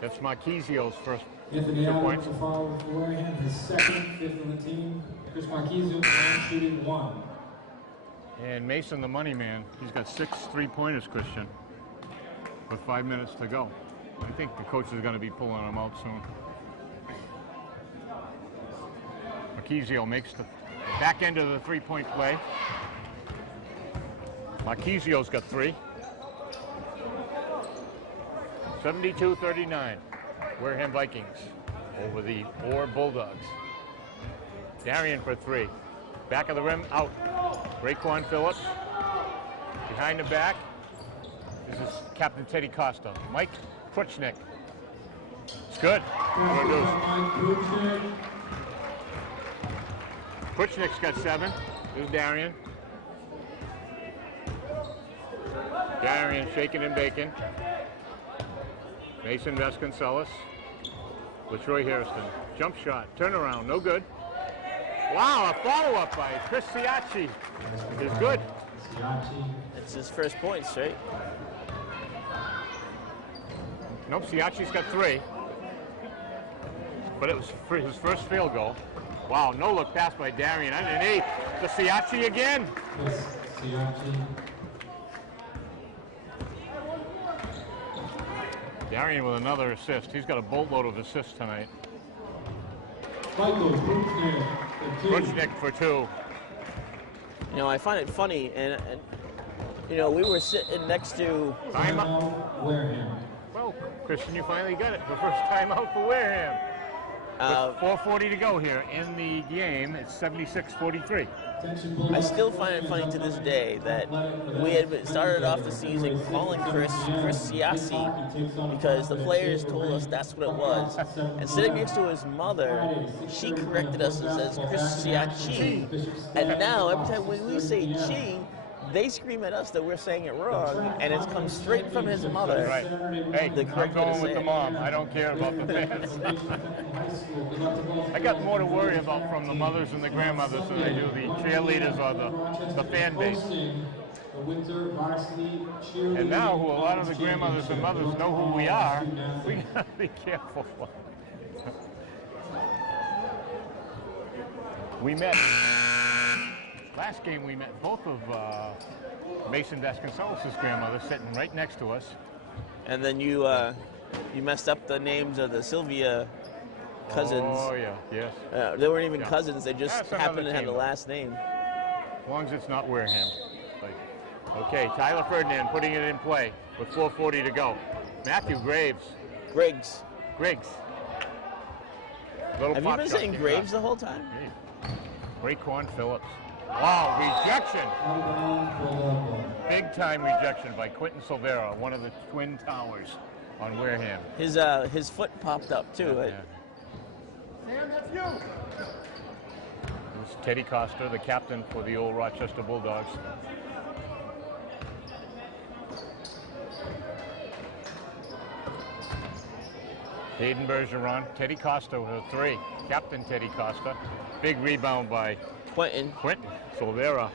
That's Marquisio's first Anthony 2 Abbott points. for foul for Wareham, his 2nd, 5th on the team. Chris Marquisio, shooting 1. And Mason, the money man, he's got 6 3-pointers, Christian, with 5 minutes to go. I think the coach is going to be pulling him out soon. Marquisio makes the back end of the 3-point play. Marquisio's got 3. 72-39. Wareham Vikings over the Orr Bulldogs. Darian for 3. Back of the rim, out. Raekwon Phillips. Behind the back. This is Captain Teddy Costa. Mike Pruchnick. It's good. Pruchnick's got 7. There's Darian. Darian shaking and baking. Mason Vasconcelos. LaTroy Harrison. Jump shot. Turnaround. No good. Wow, a follow-up by Chris Siacci is good. It's his first points, right? Nope, Siacci's got 3. But it was for his first field goal. Wow, no-look pass by Darian underneath. To Siacci again. Darian with another assist. He's got a boatload of assists tonight. Pruchnick for 2. You know, I find it funny, and you know, we were sitting next to Wareham. Well, Christian, you finally got it. The first time out for Wareham. With 4:40 to go here in the game. It's 76-43. I still find it funny to this day that we had started off the season calling Chris Siacci because the players told us that's what it was. And sitting next to his mother, she corrected us and says Chris Siacci. And now every time when we say chi, they scream at us that we're saying it wrong, and it's come straight from his mother. Right. Hey, I'm going with the mom. I don't care about the fans. I got more to worry about from the mothers and the grandmothers than I do the cheerleaders or the fan base. The Windsor Varsity Cheerleading. And now, who a lot of the grandmothers and mothers know who we are, we Student-athlete. gotta be careful. We met, last game we met both of Mason Vasconcelos' grandmother sitting right next to us. And then you messed up the names of the Sylvia cousins. Oh, yeah, yes. They weren't even Yeah. cousins. They just That's another happened to have team. the last name. As long as it's not Wareham. Okay, Tyler Ferdinand putting it in play with 4:40 to go. Matthew Griggs. Griggs. Little Have you pop been shot saying kick Graves out. the whole time? Raekwon Phillips. Wow, rejection. Big time rejection by Quentin Silvera, one of the Twin Towers on Wareham. His foot popped up too. Sam, that's you. This is Teddy Costa, the captain for the Old Rochester Bulldogs. Hayden Bergeron, Teddy Costa with a 3. Captain Teddy Costa. Big rebound by Quentin. Quentin Silvera.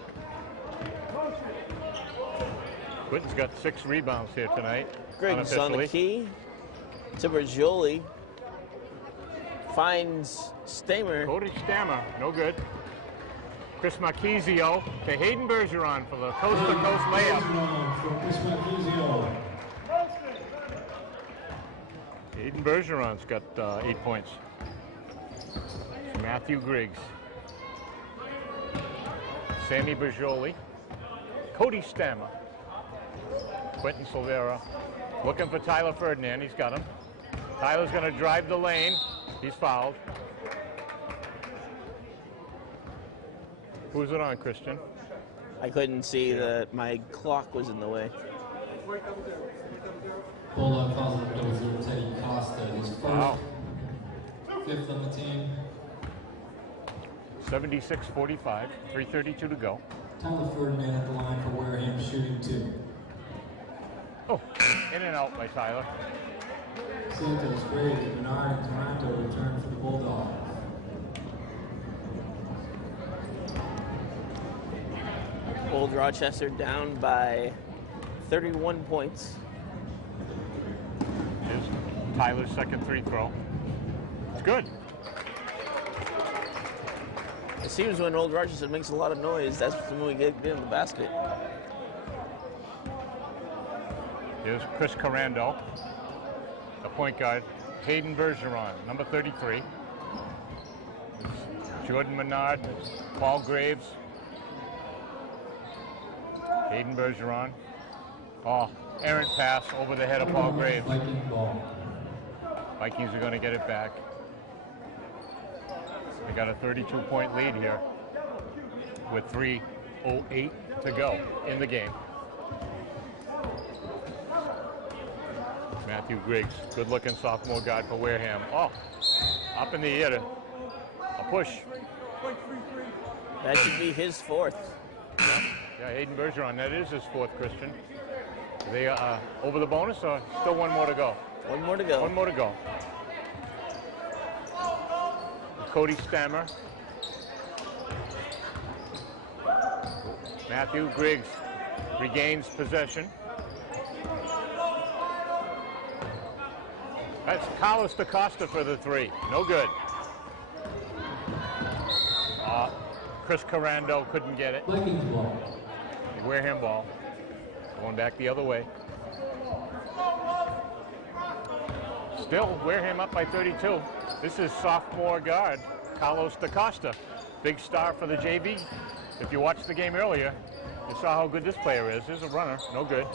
Quentin's got 6 rebounds here tonight. Griggs on the unofficially. key. To Bergioli. Finds Stamer. Cody Stammer, no good. Chris Marquisio to Hayden Bergeron for the coast-to-coast layup. For Chris Marquisio. Hayden Bergeron's got 8 points. Matthew Griggs. Sammy Bergioli. Cody Stammer. Quentin Silvera. Looking for Tyler Ferdinand. He's got him. Tyler's going to drive the lane. He's fouled. Who's it on, Christian? I couldn't see that my clock was in the way. Bulldog calls it number 0, Teddy Costa. His first, Wow. 5th on the team. 76-45, 3:32 to go. Tyler Ferdinand at the line for Wareham, shooting 2. Oh, in and out by Tyler. Santos, Graves, Bernard, and Toronto return for the Bulldogs. Old Rochester down by 31 points. Here's Tyler's second free throw. It's good. It seems when Old Rochester makes a lot of noise, that's when we get in the basket. Here's Chris Corando, the point guard. Hayden Bergeron, number 33. Jordan Menard, Paul Graves. Hayden Bergeron. Oh, errant pass over the head of Paul Graves. Viking ball. Vikings are going to get it back. They got a 32-point lead here with 3:08 to go in the game. Matthew Griggs, good-looking sophomore guard for Wareham. Oh, up in the air to a push. That should be his 4th. Yeah, Hayden Bergeron, that is his 4th, Christian. Are they over the bonus or still one more to go? One more to go. One more to go. Cody Stammer. Matthew Griggs regains possession. That's Carlos DaCosta for the 3. No good. Chris Corando couldn't get it. Vikings ball. Wareham ball. Going back the other way. Still, Wareham up by 32. This is sophomore guard, Carlos DaCosta. Big star for the JV. If you watched the game earlier, you saw how good this player is. Here's a runner, no good.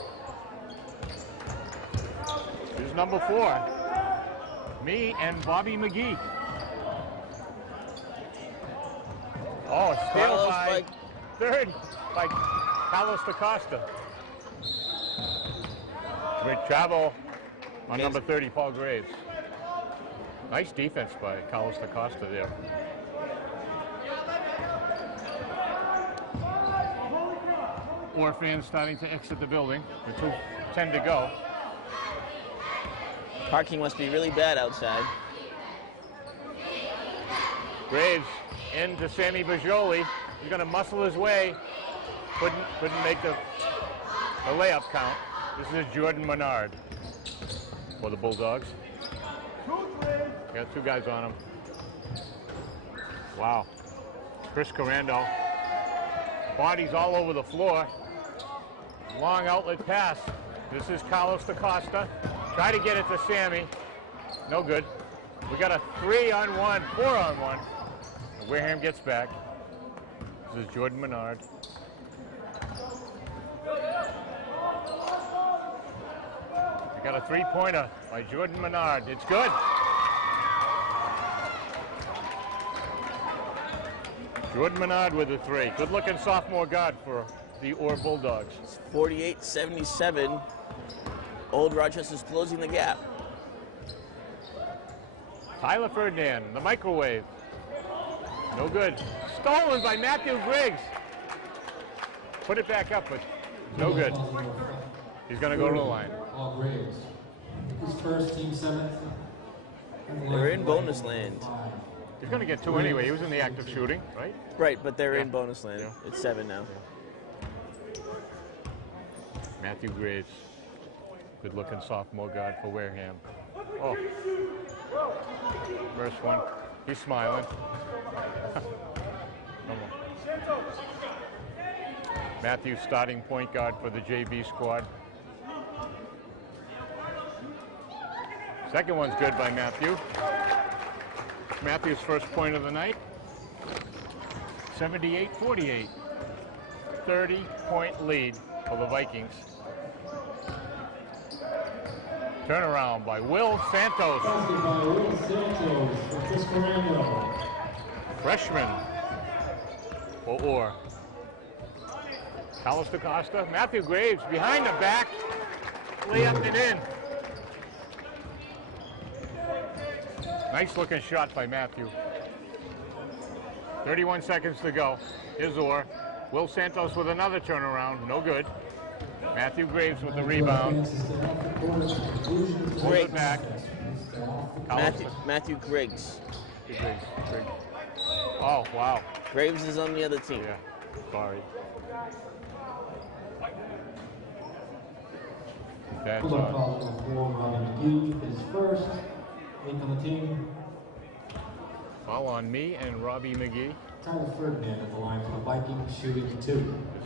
Here's number 4. Me and Bobby McGee. Oh, steal by third by Carlos DaCosta. Great travel on number 30, Paul Graves. Nice defense by Carlos DaCosta there. War fans starting to exit the building. With 2:10 to go. Parking must be really bad outside. Graves into Sammy Bergioli. He's going to muscle his way. Couldn't make the the layup count. This is Jordan Menard for the Bulldogs. Got two guys on him. Wow. Chris Corando. Bodies all over the floor. Long outlet pass. This is Carlos DaCosta. Try to get it to Sammy. No good. We got a 3-on-1, 4-on-1. Wareham gets back. This is Jordan Menard. We got a three-pointer by Jordan Menard. It's good. Jordan Menard with a three. Good-looking sophomore guard for the Orr Bulldogs. 48-77. Old Rochester's closing the gap. Tyler Ferdinand, the microwave. No good. Stolen by Matthew Griggs. Put it back up, but no good. He's going to go to the line. All Griggs. His first, team seventh. They're in bonus land. He's going to get two anyway. He was in the act of shooting, right? Right, but they're in bonus land. Yeah. It's 7 now. Matthew Graves. Good-looking sophomore guard for Wareham. Oh. First one. He's smiling. Matthew starting point guard for the JV squad. Second one's good by Matthew. Matthew's first point of the night. 78-48. 30-point lead for the Vikings. Turnaround by Will Santos. Freshman for Orr. Carlos DaCosta. Matthew Graves behind the back. Layup and in. Nice looking shot by Matthew. 31 seconds to go. Here's Orr. Will Santos with another turnaround. No good. Matthew Graves with the rebound. Great back. Matthew Griggs. Griggs. Oh, wow. Graves is on the other team. Yeah, sorry. That's his first. 8th on the team. foul on me and Robbie McGee. Tyler Ferdinand at the line for the Vikings, shooting 2. This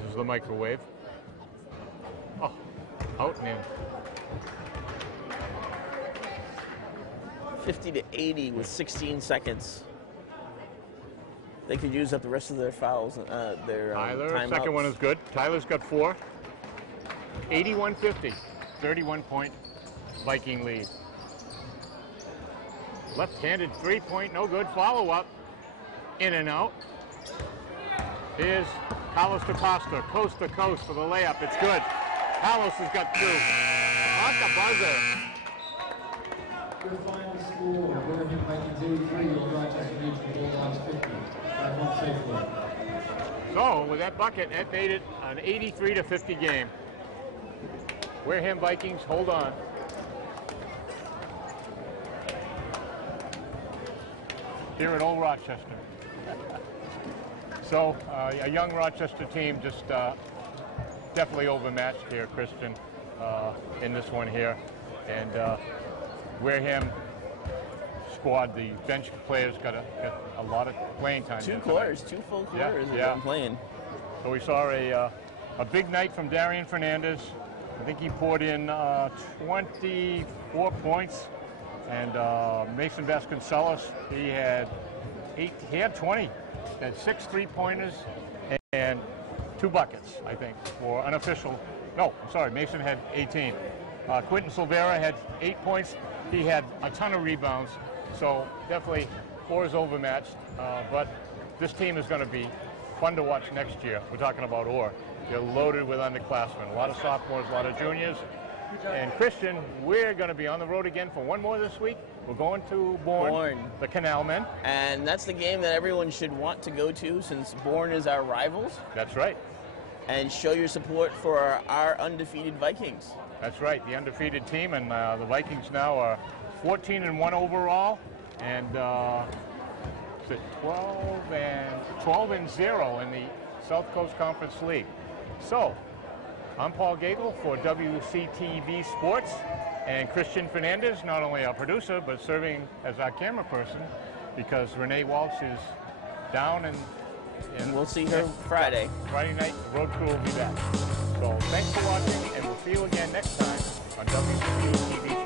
is the microwave. Oh, out and in. 50-80 with 16 seconds. They could use up the rest of their fouls. Their Tyler, timeouts. second one is good. Tyler's got 4. 81-50. 31-point Viking lead. Left-handed three-point, no good. Follow-up. In and out. Here's Carlos DaCosta, coast to coast for the layup. It's good. Carlos has got 2. On the buzzer. Your final score, Wareham Vikings 83, Old Rochester Bulldogs 50. That one safely. So, with that bucket, that made it an 83-50 game. Wareham Vikings, hold on. Here at Old Rochester. So, a young Rochester team just definitely overmatched here, Christian, in this one here. And Wareham squad, the bench players got a lot of playing time. 2 quarters, 2 full quarters of them playing. So we saw a big night from Darian Fernandez. I think he poured in 24 points. And Mason Vasconcelos, he had 20. He had 6 3-pointers and 2 buckets, I think, for unofficial. No, I'm sorry, Mason had 18. Quinton Silvera had 8 points. He had a ton of rebounds. So definitely Orr is overmatched. But this team is going to be fun to watch next year. We're talking about Orr. They're loaded with underclassmen. A lot of sophomores, a lot of juniors. And Christian, we're going to be on the road again for one more this week. We're going to Bourne, the Canal Men. And that's the game that everyone should want to go to since Bourne is our rivals. That's right. And show your support for our undefeated Vikings. That's right, the undefeated team. And the Vikings now are 14-1 overall. And 12-0 in the South Coast Conference League. So, I'm Paul Gagel for WCTV Sports, and Christian Fernandez, not only our producer, but serving as our camera person, because Renee Walsh is down, and We'll see her Friday. Friday night, the road crew will be back. So thanks for watching, and we'll see you again next time on WCTV